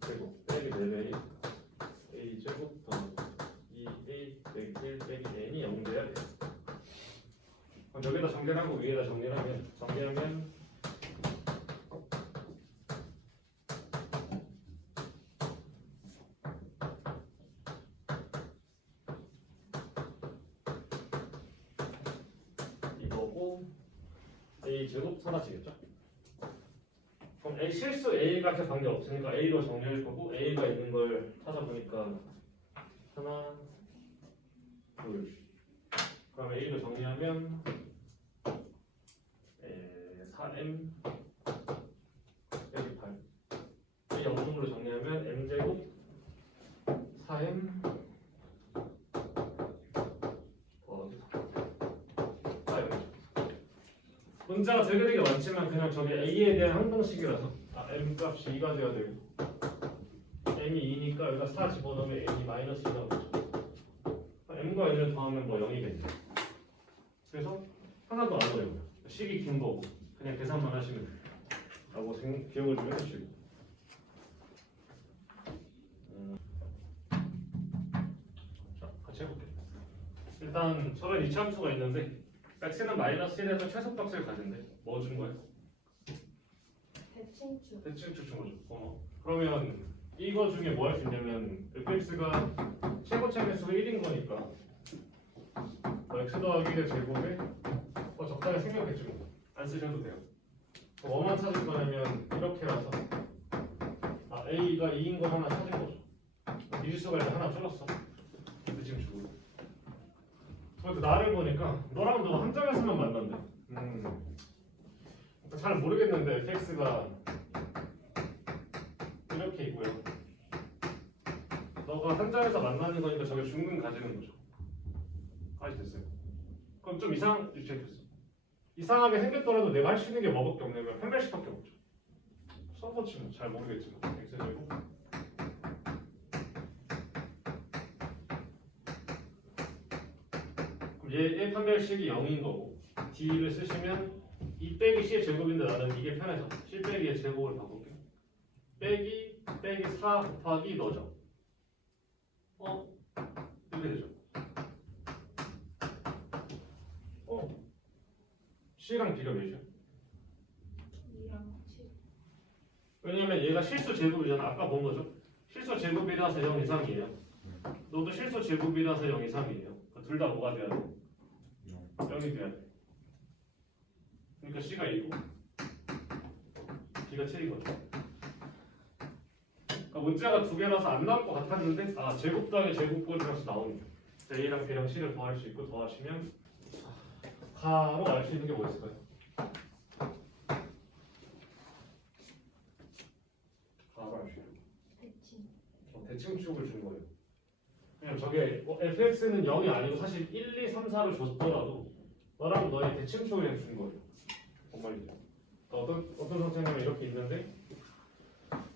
제곱 빼기 4배 a 제곱 더하기 2a 빼기 1 빼기 n이 0 돼야 돼요. 그럼 여기다 정리를 하고 위에다 정리하면 이거고 a 제곱 사라지겠죠? 그럼 A 실수 A가 관계 없으니까 A로 정리할 거고 A가 있는 걸 찾아보니까 하나, 둘. 그럼 A로 정리하면 4M 빼기 8. A 영분으로 정리하면 M 제곱 4M 더하기 4. 여기. 문자가 되게 많지만 그냥 저게 A에 대한 항등식이라서 M 값이 2가 돼야 되고 M이 2니까 여기다 4 집어넣으면 M이 마이너스 2가 나오죠. M과 N을 더하면 뭐 0이겠죠. 그래서 하나도 안 어려워요. 식이 긴 거고 그냥 계산만 하시면 돼요. 라고 기억을 좀 해주시고 자 같이 해볼게요. 일단 일단 저런 이차함수가 있는데 x는 마이너스 1에서 최소값을 가진대. 뭐 준 거야? 대칭축. 대칭축 준 거죠. 그러면 이거 중에 뭐 할 수 있냐면 fx가 최고차 개수가 1인 거니까 x 더하기 1의 제곱에 적당히 생겼겠지 뭐. 안 쓰셔도 돼요. 뭐만 찾을 거냐면 이렇게 와서 a가 2인 걸 하나 찾은 거죠. 미지수가 일단 하나 줄었어. 대칭축으로. 그 나를 보니까 너랑 너가 한 장에서만 만난대. 잘 모르겠는데 fx가 이렇게 있고요. 너가 한 장에서 만나는 거니까 저게 중근 가지는 거죠. 까지 됐어요. 그럼 좀 됐어. 이상하게 생겼더라도 내가 할 수 있는 게 뭐밖에 없냐면 펜벨식밖에 없죠. 써보지 뭐. 잘 모르겠지만 x제곱 그럼 얘의 판별식이 0인 거고 d를 쓰시면 2 빼기 c의 제곱인데 나는 이게 편해서 c 빼기의 제곱을 바꿀게. 빼기 4 곱하기 너죠. 이렇게 되죠. c랑 b가 몇이야? 2랑 7. 왜냐면 얘가 실수 제곱이잖아. 아까 본 거죠. 실수 제곱이라서 0 이상이에요. 너도 실수 제곱이라서 0 이상이에요. 둘 다 뭐가 돼야 돼? 0이 돼야 돼. 그러니까 c가 2고 b가 7이거든. 그러니까 문자가 두 개라서 안 나올 것 같았는데 제곱 더하기 제곱꼴이라서 나오니까 a랑 b랑 c를 더할 수 있고 더하시면 가로 알 수 있는 게 뭐 있을까요? 가로 알 수 있는 대칭. 대칭축을 준 거예요. 그냥 저게 fx는 0이 아니고 사실 1, 2, 3, 4를 줬더라도 너랑 너의 대칭축을 그냥 준 거예요. 뭔 말이죠? 어떤 상태냐면 이렇게 있는데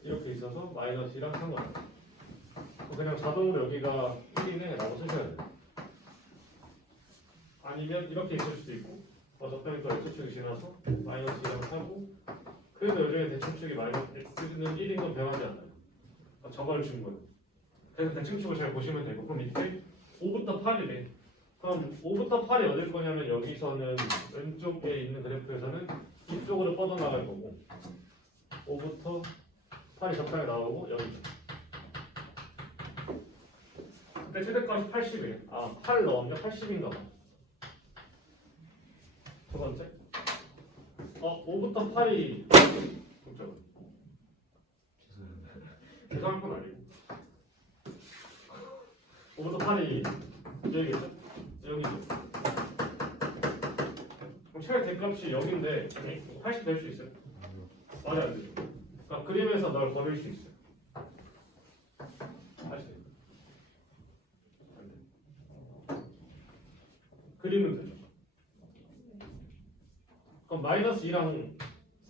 이렇게 있어서 마이너스랑 상관없어. 그냥 자동으로 여기가 1이네 라고 쓰셔야 돼요. 아니면 이렇게 있을 수도 있고 적당히 또 x축이 지나서 마이너스랑 하고 그래도 여전히 대칭축이 마이너스 x는 1인 건 변하지 않아요. 저걸 준 거예요. 그래서 대칭축을 잘 보시면 되고 그럼 밑에 5부터 8이래. 그럼 5부터 8이 어딜 거냐면 여기서는 왼쪽에 있는 그래프에서는 이쪽으로 뻗어나갈 거고 5부터 8이 적당히 나오고 여기 그때 최대값이 80이에요. 8 넣으면 80인가 봐. 두 번째 5부터 8이 잠깐만 계산할 건 아니고 5부터 8이 여기겠죠? 여기죠. 그럼 최대 대값이 0인데 80 될 수 있어요? 말이 안 되죠. 그러니까 그림에서 널 거릴 수 있어요. 다시 안 돼. 그리면 되죠. 그럼 마이너스 2랑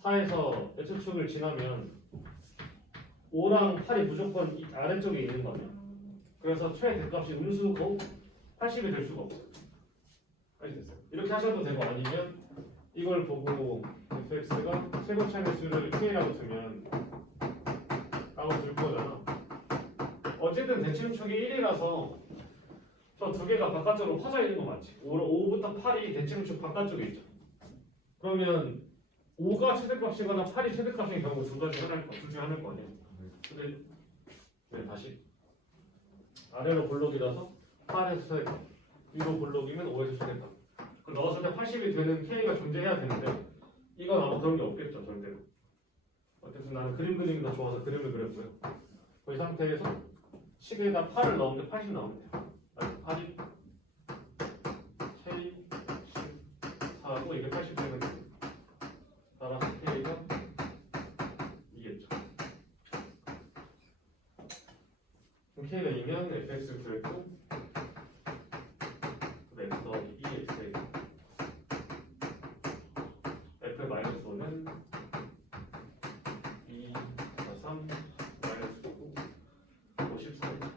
4에서 x축을 지나면 5랑 8이 무조건 이 아래쪽에 있는 거예요. 그래서 최대 대값이 음수고 80이 될 수가 없어요. 다시 됐어요. 이렇게 하셔도 되고 아니면 이걸 보고 fx가 최고차 개수를 k라고 두면 라고 줄 거잖아. 어쨌든 대칭축이 1이라서 저 두 개가 바깥쪽으로 퍼져 있는 거 맞지? 5부터 8이 대칭축 바깥쪽에 있죠. 그러면 5가 최대값이거나 8이 최대값인 경우 둘 중에 하나일 거 아니에요. 근데 네, 다시 아래로 볼록이라서 8에서 최대값 위로 볼록이면 5에서 최대값 넣었을 때 80이 되는 K가 존재해야 되는데 이건 아마 그런 게 없겠죠 절대로. 어쨌든 나는 그림 그리는 게 더 좋아서 그림을 그렸고요. 이 상태에서 식에다 8을 넣으면 80 나오면 돼요. 8이 K 14하고 이게 80 되면 돼요. 따라서 K가 2겠죠. 그럼 K가 2면 fx 구했고 x 더하기 2x f 마이너스 5는 2, 3, 마이너스 9, 54.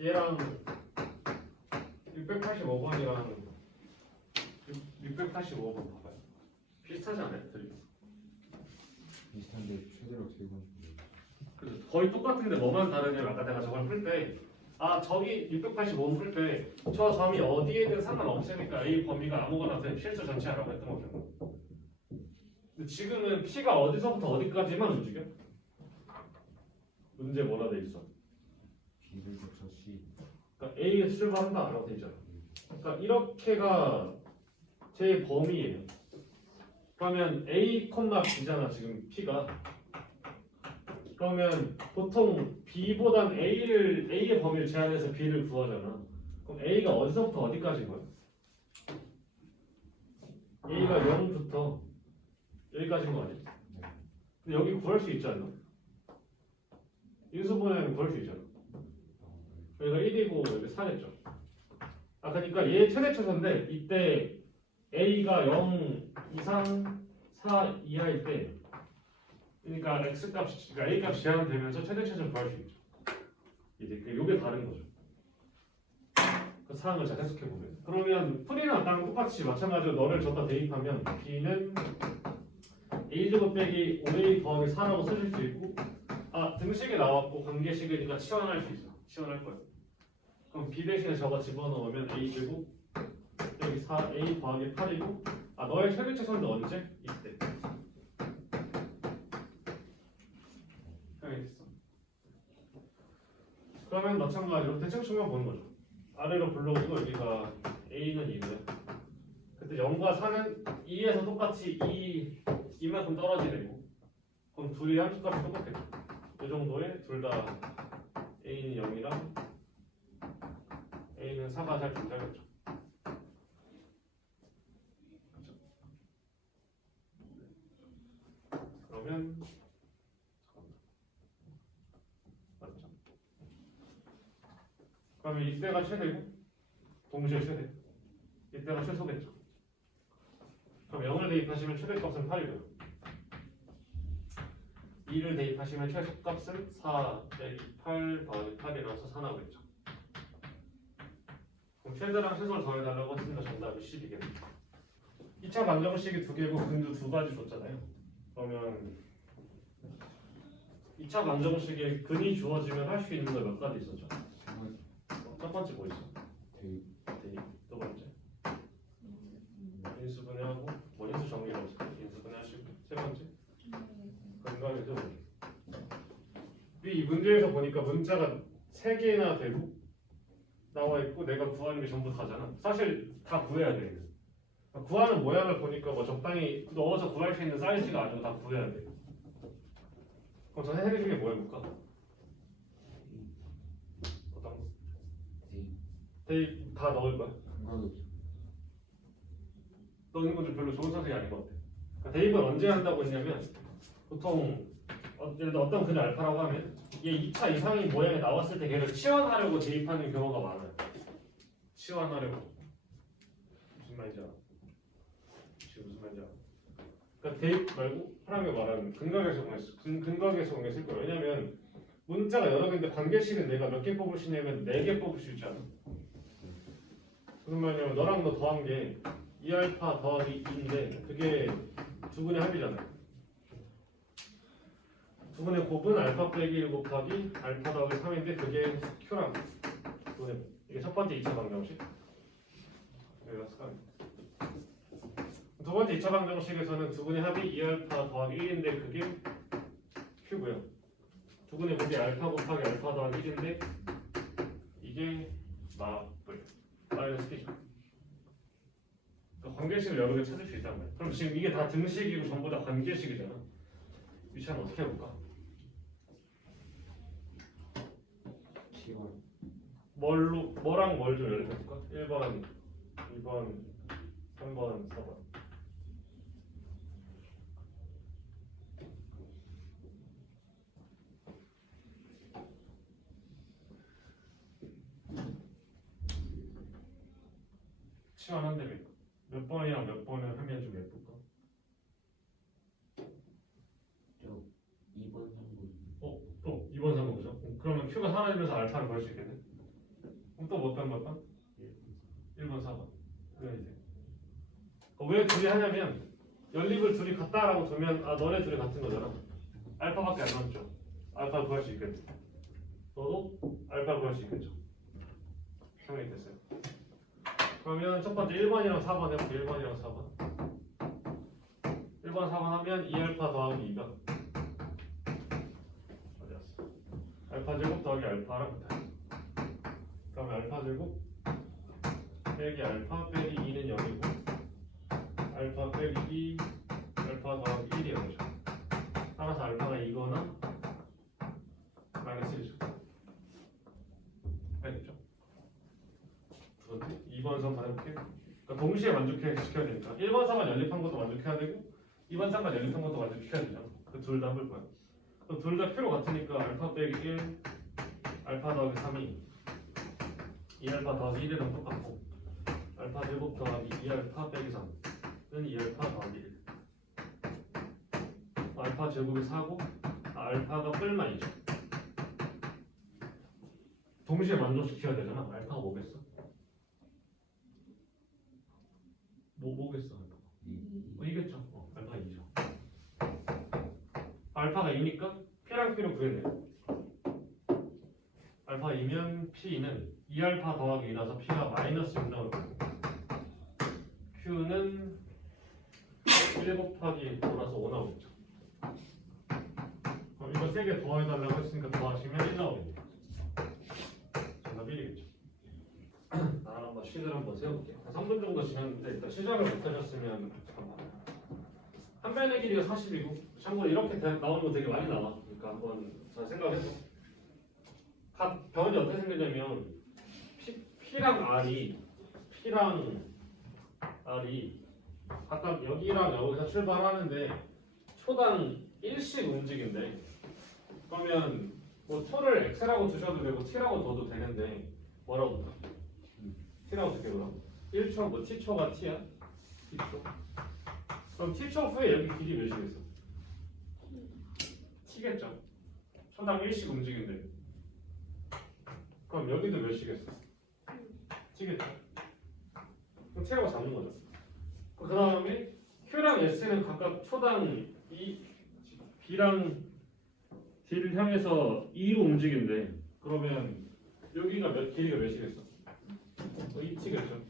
얘랑 685번이랑 685번 봐봐요. 비슷하지 않아요? 비슷한데 최대로 제곱. 그래서 거의 똑같은데 뭐만 다르냐면 아까 내가 저걸 풀 때 아 저기 685원 풀 때 저 점이 어디에든 상관없으니까 A 범위가 아무거나 돼 실수 전체라고 했던 거잖아. 근데 지금은 P가 어디서부터 어디까지만 움직여? 문제 뭐라 돼 있어? B를 겹쳐 C. 그러니까 A에서 출발한다라고 돼 있잖아. 그러니까 이렇게가 제 범위예요. 그러면 A, B잖아 지금 P가. 그러면 보통 B보단 A의 범위를 제한해서 B를 구하잖아. 그럼 A가 어디서부터 어디까지인 거야? A가 0부터 여기까지인 거 아니야? 근데 여기 구할 수 있지 않나? 인수분해는 구할 수 있잖아. 여기가 1이고 여기 4겠죠. 아 그러니까 얘 최대초선데 이때 A가 0 이상 4 이하일 때 그러니까 x 값이 그러니까 A 값이 제한되면서 최대초선 구할 수 있죠. 이게 다른 거죠. 그 사항을 잘 해석해 보면 그러면 풀이나 아까랑 똑같이 마찬가지로 너를 줬다 대입하면 B는 A제곱 빼기 5A 더하기 4라고 써줄 수 있고 아 등식이 나왔고 관계식이니까 치환할 수 있어. 치환할 거야. 그럼 B 대신에 저거 집어넣으면 A제곱 여기 4A 더하기 8이고 아 너의 최대초선도 언제? 이때. 알겠어. 그러면 마찬가지로 대칭 측면 보는 거죠. 아래로 불러오고 여기가 A는 2고요. 그때 0과 4는 2에서 똑같이 이만큼 떨어지고 그럼 둘이 함수값이 똑같겠죠. 이 정도에 둘 다 A는 0이랑 A는 4가 잘 존재하겠죠. 그러면 맞죠? 그러면 이때가 최대고 동시에 최대. 이때가 최소겠죠. 그럼 0을 대입하시면 최대값은 8이고요. 2를 대입하시면 최소값은 4 빼기 8 더하기 8이라서 4 나오겠죠. 그럼 최대랑 최소를 더해달라고 했으니까 정답이 10이겠네요. 2차 방정식이 2개고 근도 2가지 줬잖아요. 그러면 2차 방정식에 근이 주어지면 할 수 있는 거 몇 가지 있었죠? 첫 번째 뭐 있어? 대입. 두 번째 인수분해하고 뭐 인수 정리가 없을까? 인수분해하시고 세 번째 근거에서 보기. 이 문제에서 보니까 문자가 3개나 되고 나와 있고 내가 구하는 게 전부 다잖아. 사실 다 구해야 돼. 구하는 모양을 보니까 뭐 적당히 넣어서 구할 수 있는 사이즈가 아니고 다 구해야 돼. 그럼 전에 해주신 게 뭐 해볼까? 어떤 거? 대입 다 넣을 거야? 넣는 건 좀 별로 좋은 선택이 아닌 것 같아. 그러니까 대입을 언제 한다고 했냐면 보통 예를 들어 어떤 근을 알파라고 하면 얘 2차 이상인 모양이 나왔을 때 걔를 치환하려고 대입하는 경우가 많아요. 치환하려고. 무슨 말인지 알아? 지금 무슨 말인지 알아? 그러니까 대입 말고 사람이 말하는 근각에서 쓸 거예요. 왜냐면 문자가 여러 개인데 관계식은 내가 몇 개 뽑을 수 있냐면 4개 뽑을 수 있잖아. 무슨 말이냐면 너랑 너 더한 게 2알파 더하기 2인데 그게 두 분의 합이잖아요. 두 분의 곱은 알파 빼기 1 곱하기 알파 더하기 3인데 그게 Q랑 이게 첫 번째 2차 방정식. 여기가 습관. 두 번째 2차 방정식에서는 두 분의 합이 2알파 더하기 1인데 그게 Q고요. 두 분의 곱이 알파 곱하기 알파 더하기 1인데 이게 마이너스 T죠. 관계식을 여러 개 찾을 수 있단 말이야. 그럼 지금 이게 다 등식이고 전부 다 관계식이잖아. 위치는 어떻게 해볼까? 뭐랑 뭘 좀 연락해볼까? 1번, 2번, 3번, 4번. 치환한다며. 몇 번이랑 몇 번을 하면 좀 예쁠까? 2번 3번. 또 2번 3번 보죠. 그러면 Q가 사라지면서 알파를 구할 수 있겠네. 그럼 또 몇 번? 1번 4번. 그래 이제. 왜 둘이 하냐면 연립을 둘이 같다라고 두면 아 너네 둘이 같은 거잖아. 알파밖에 안 남죠. 알파 구할 수 있겠죠. 너도 알파 구할 수 있겠죠. 성립이 됐어요. 그러면 첫 번째 1번이랑 4번 해볼게요. 1번이랑 4번. 1번, 4번 하면 2알파 더하기 2가 어디 갔어? 알파 제곱 더하기 알파랑 같아요. 그러면 알파 제곱 빼기 알파 빼기 2는 0이고 알파 빼기 2 알파 더하기 1이 0이죠. 따라서 알파가 2거나 마이너스 1이죠. 알겠죠? 두 번째 2번 선반 해볼게요. 그러니까 동시에 만족시켜야 되니까 1번, 4번 연립한 것도 만족해야 되고 2번, 3번 연립한 것도 만족시켜야 되죠. 그 둘 다 해볼 거야. 그럼 둘 다 필요 같으니까 알파 빼기 1 알파 더하기 3이 2알파 더하기 1이랑 똑같고 알파 제곱 더하기 2알파 빼기 3은 2알파 더하기 1 알파 제곱이 4고 알파가 뿔만이죠. 동시에 만족시켜야 되잖아. 알파가 뭐겠어? 뭐겠어? 이겠죠. 알파가 2죠. 알파가 2니까 P랑 Q를 구해야 돼요. 알파 2면 P는 2알파 더하기 2라서 P가 마이너스 6 나올 거고 Q는 1 곱하기 5라서 5 나오겠죠. 그럼 이거 3개 더해달라고 했으니까 더하시면 1 나오겠네요. 정답 1이겠죠. 나랑 한번 시를 한번 세워볼게요. 한 3분 정도 지났는데 일단 시작을 못하셨으면 잠깐만. 한 변의 길이가 40이고 참고로 이렇게 나오는 거 되게 많이 나와. 그러니까 한번 잘 생각해서 각 변이 어떻게 생기냐면 P랑 R이 각각 여기랑 여기서 출발하는데 초당 1씩 움직인대. 그러면 뭐 초를 X라고 두셔도 되고 T라고 둬도 되는데 뭐라고 둬? T라고 두게 그럼 1초 뭐 T초가 T야? T초. 그럼 T초 후에 여기 길이 몇이겠어? T겠죠. 초당 1씩 움직인대. 그럼 여기도 몇이겠어? T겠죠. 그럼 T라고 잡는 거죠. 그 다음에 Q랑 S는 각각 초당 B랑 D를 향해서 2로 움직인대. 그러면 여기가 길이가 몇이겠어? 2T겠죠.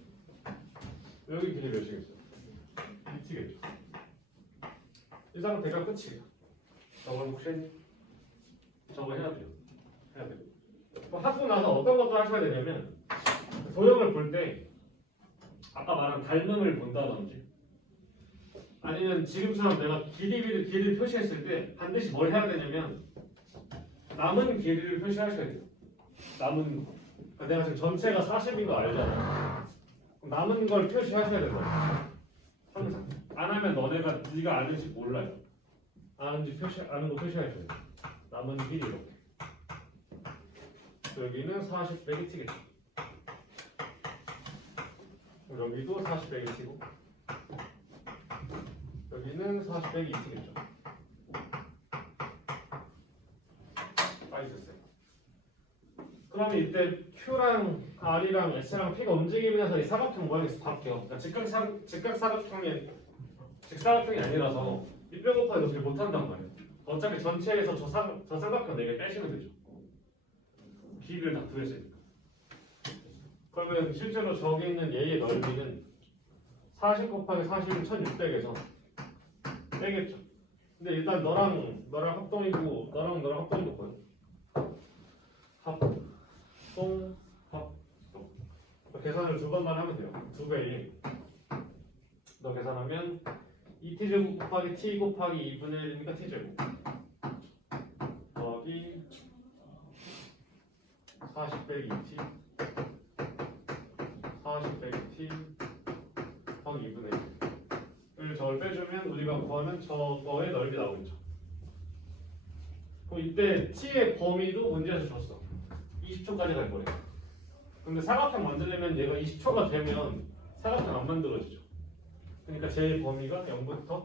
여기 길이 몇이겠어? 2T겠죠. 이 상태가 끝이에요. 저걸 혹시 저거 해야 돼요. 하고 나서 어떤 것도 하셔야 되냐면 도형을 볼 때 아까 말한 닮음을 본다든지 아니면 지금처럼 내가 길이를 표시했을 때 반드시 뭘 해야 되냐면 남은 길이를 표시하셔야 돼요. 남은 내가 지금 전체가 40인 거 알잖아. 남은 걸 표시하셔야 되는 거야. 항상 안 하면 네가 아는지 몰라요. 아는 거 표시하셔야 돼. 남은 길이 이렇게. 여기는 40 빼기 t겠죠. 여기도 40 빼기 t고 여기는 40 빼기 2t겠죠. 빠지셨어요. 그러면 이때 Q랑 R이랑 S랑 P가 움직이면서 이 사각형 모양이 바뀌어. 그러니까 직각사각형이 아니라서 밑변 곱하기 어떻게 못한단 말이에요. 어차피 전체에서 저 삼각형 4개 빼시면 되죠. 길이를 다 구했으니까. 그러면 실제로 저기 있는 얘의 넓이는 40 곱하기 40은 1600에서 빼겠죠. 근데 일단 너랑 합동이고 너랑 합동이고 뭐예요? 합동. 계산을 2번만 하면 돼요. 2배에 너 계산하면 2t제곱 곱하기 t 곱하기 2분의 1이니까 t제곱 더하기 40 빼기 2t 40 빼기 t 더하기 2분의 1을 저걸 빼주면 우리가 구하는 저거의 넓이 나오겠죠. 그럼 이때 t의 범위도 문제에서 줬어. 20초까지 갈 거예요. 근데 사각형 만들려면 얘가 20초가 되면 사각형 안 만들어지죠. 그러니까 제일 범위가 0부터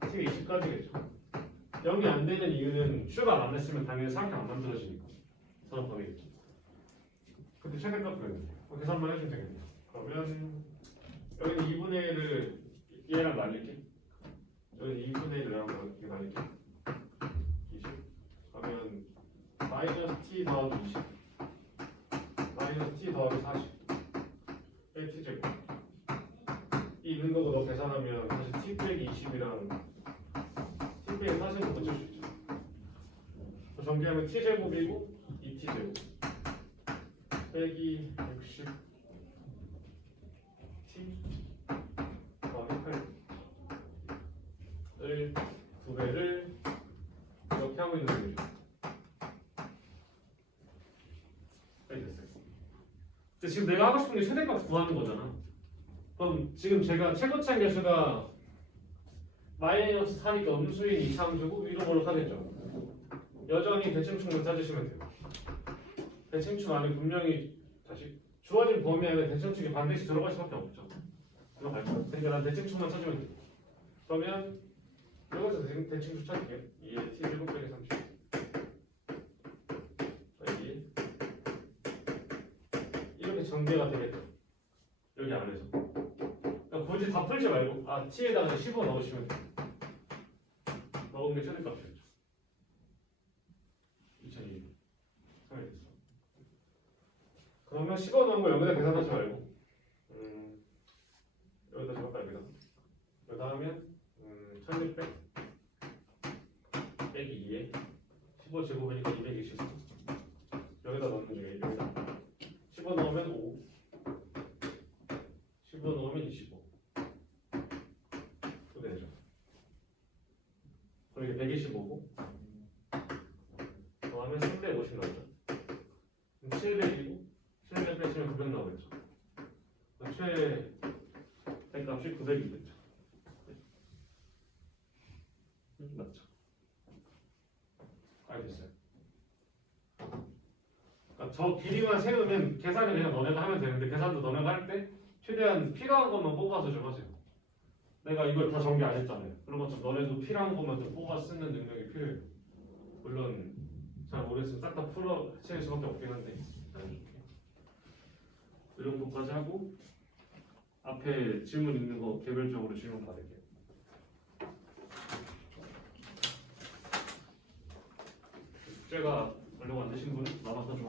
t가 20까지겠죠. 0이 안 되는 이유는 슈가 안 했으면 당연히 사각형 안 만들어지니까. 저런 범위겠죠. 근데 최대값 그랬는데 계산만 해주면 되겠네요. 그러면 여기는 2분의 1을 얘랑 날릴게. 여기는 2분의 1을 이렇게 날릴게. 20. 그러면 마이너스 t 더하기 20 마이너스 t 더하기 40 t제곱 이 있는 거고 너 계산하면 다시 t 빼기 20이랑 t 빼기 40을 붙일 수 있죠. 전개하면 t제곱이고 2t제곱 빼기 60 t 더하기 8을 두 배를 이렇게 하고 있는 거죠. 됐어요. 근데 지금 내가 하고 싶은 게 최대값 구하는 거잖아. 그럼 지금 제가 최고차 개수가 마이너스 4니까 음수인 이차함수고 위로 번역하겠죠. 여전히 대칭축만 찾으시면 돼요. 대칭축 안에 분명히 다시 주어진 범위 안에 대칭축이 반드시 들어갈 수밖에 없죠. 들어갈 거야. 그러니까 난 대칭축만 찾으면 돼. 그러면 여기서 대칭축 찾을게요. 2의 t 제곱 빼기 30 여기 이렇게 전개가 되겠죠. 여기 안에서 그러니까 굳이 다 풀지 말고 t에다가 15 넣으시면 돼요. 넣은 게 최대값이었죠. 2002 3이 됐어. 그러면 15 넣은 거 여기다 계산하지 말고 여기다 적을까요? 여기다 하면 1600 빼기 2에 15 제곱이니까 220 여기다 넣는 중에 여기다 15 넣으면 5 15 넣으면 25 또 되죠. 그럼 이게 125고 더하면 350 나오죠. 그럼 700이고 700 빼시면 900 나오겠죠. 그럼 최대값이 900이 됐죠. 맞죠? 알겠어요. 그러니까 저 길이만 세우면 계산을 그냥 너네가 하면 되는데 계산도 너네가 할 때 최대한 필요한 것만 뽑아서 좀 하세요. 내가 이걸 다 전개 안 했잖아요. 그런 것처럼 너네도 필요한 것만 좀 뽑아 쓰는 능력이 필요해요. 물론 잘 모르겠으면 싹 다 풀어 칠 수밖에 없긴 한데 이 정도까지 하고 앞에 질문 있는 거 개별적으로 질문 받을게요. 숙제가 별로 안 되신 분은 남아서 좀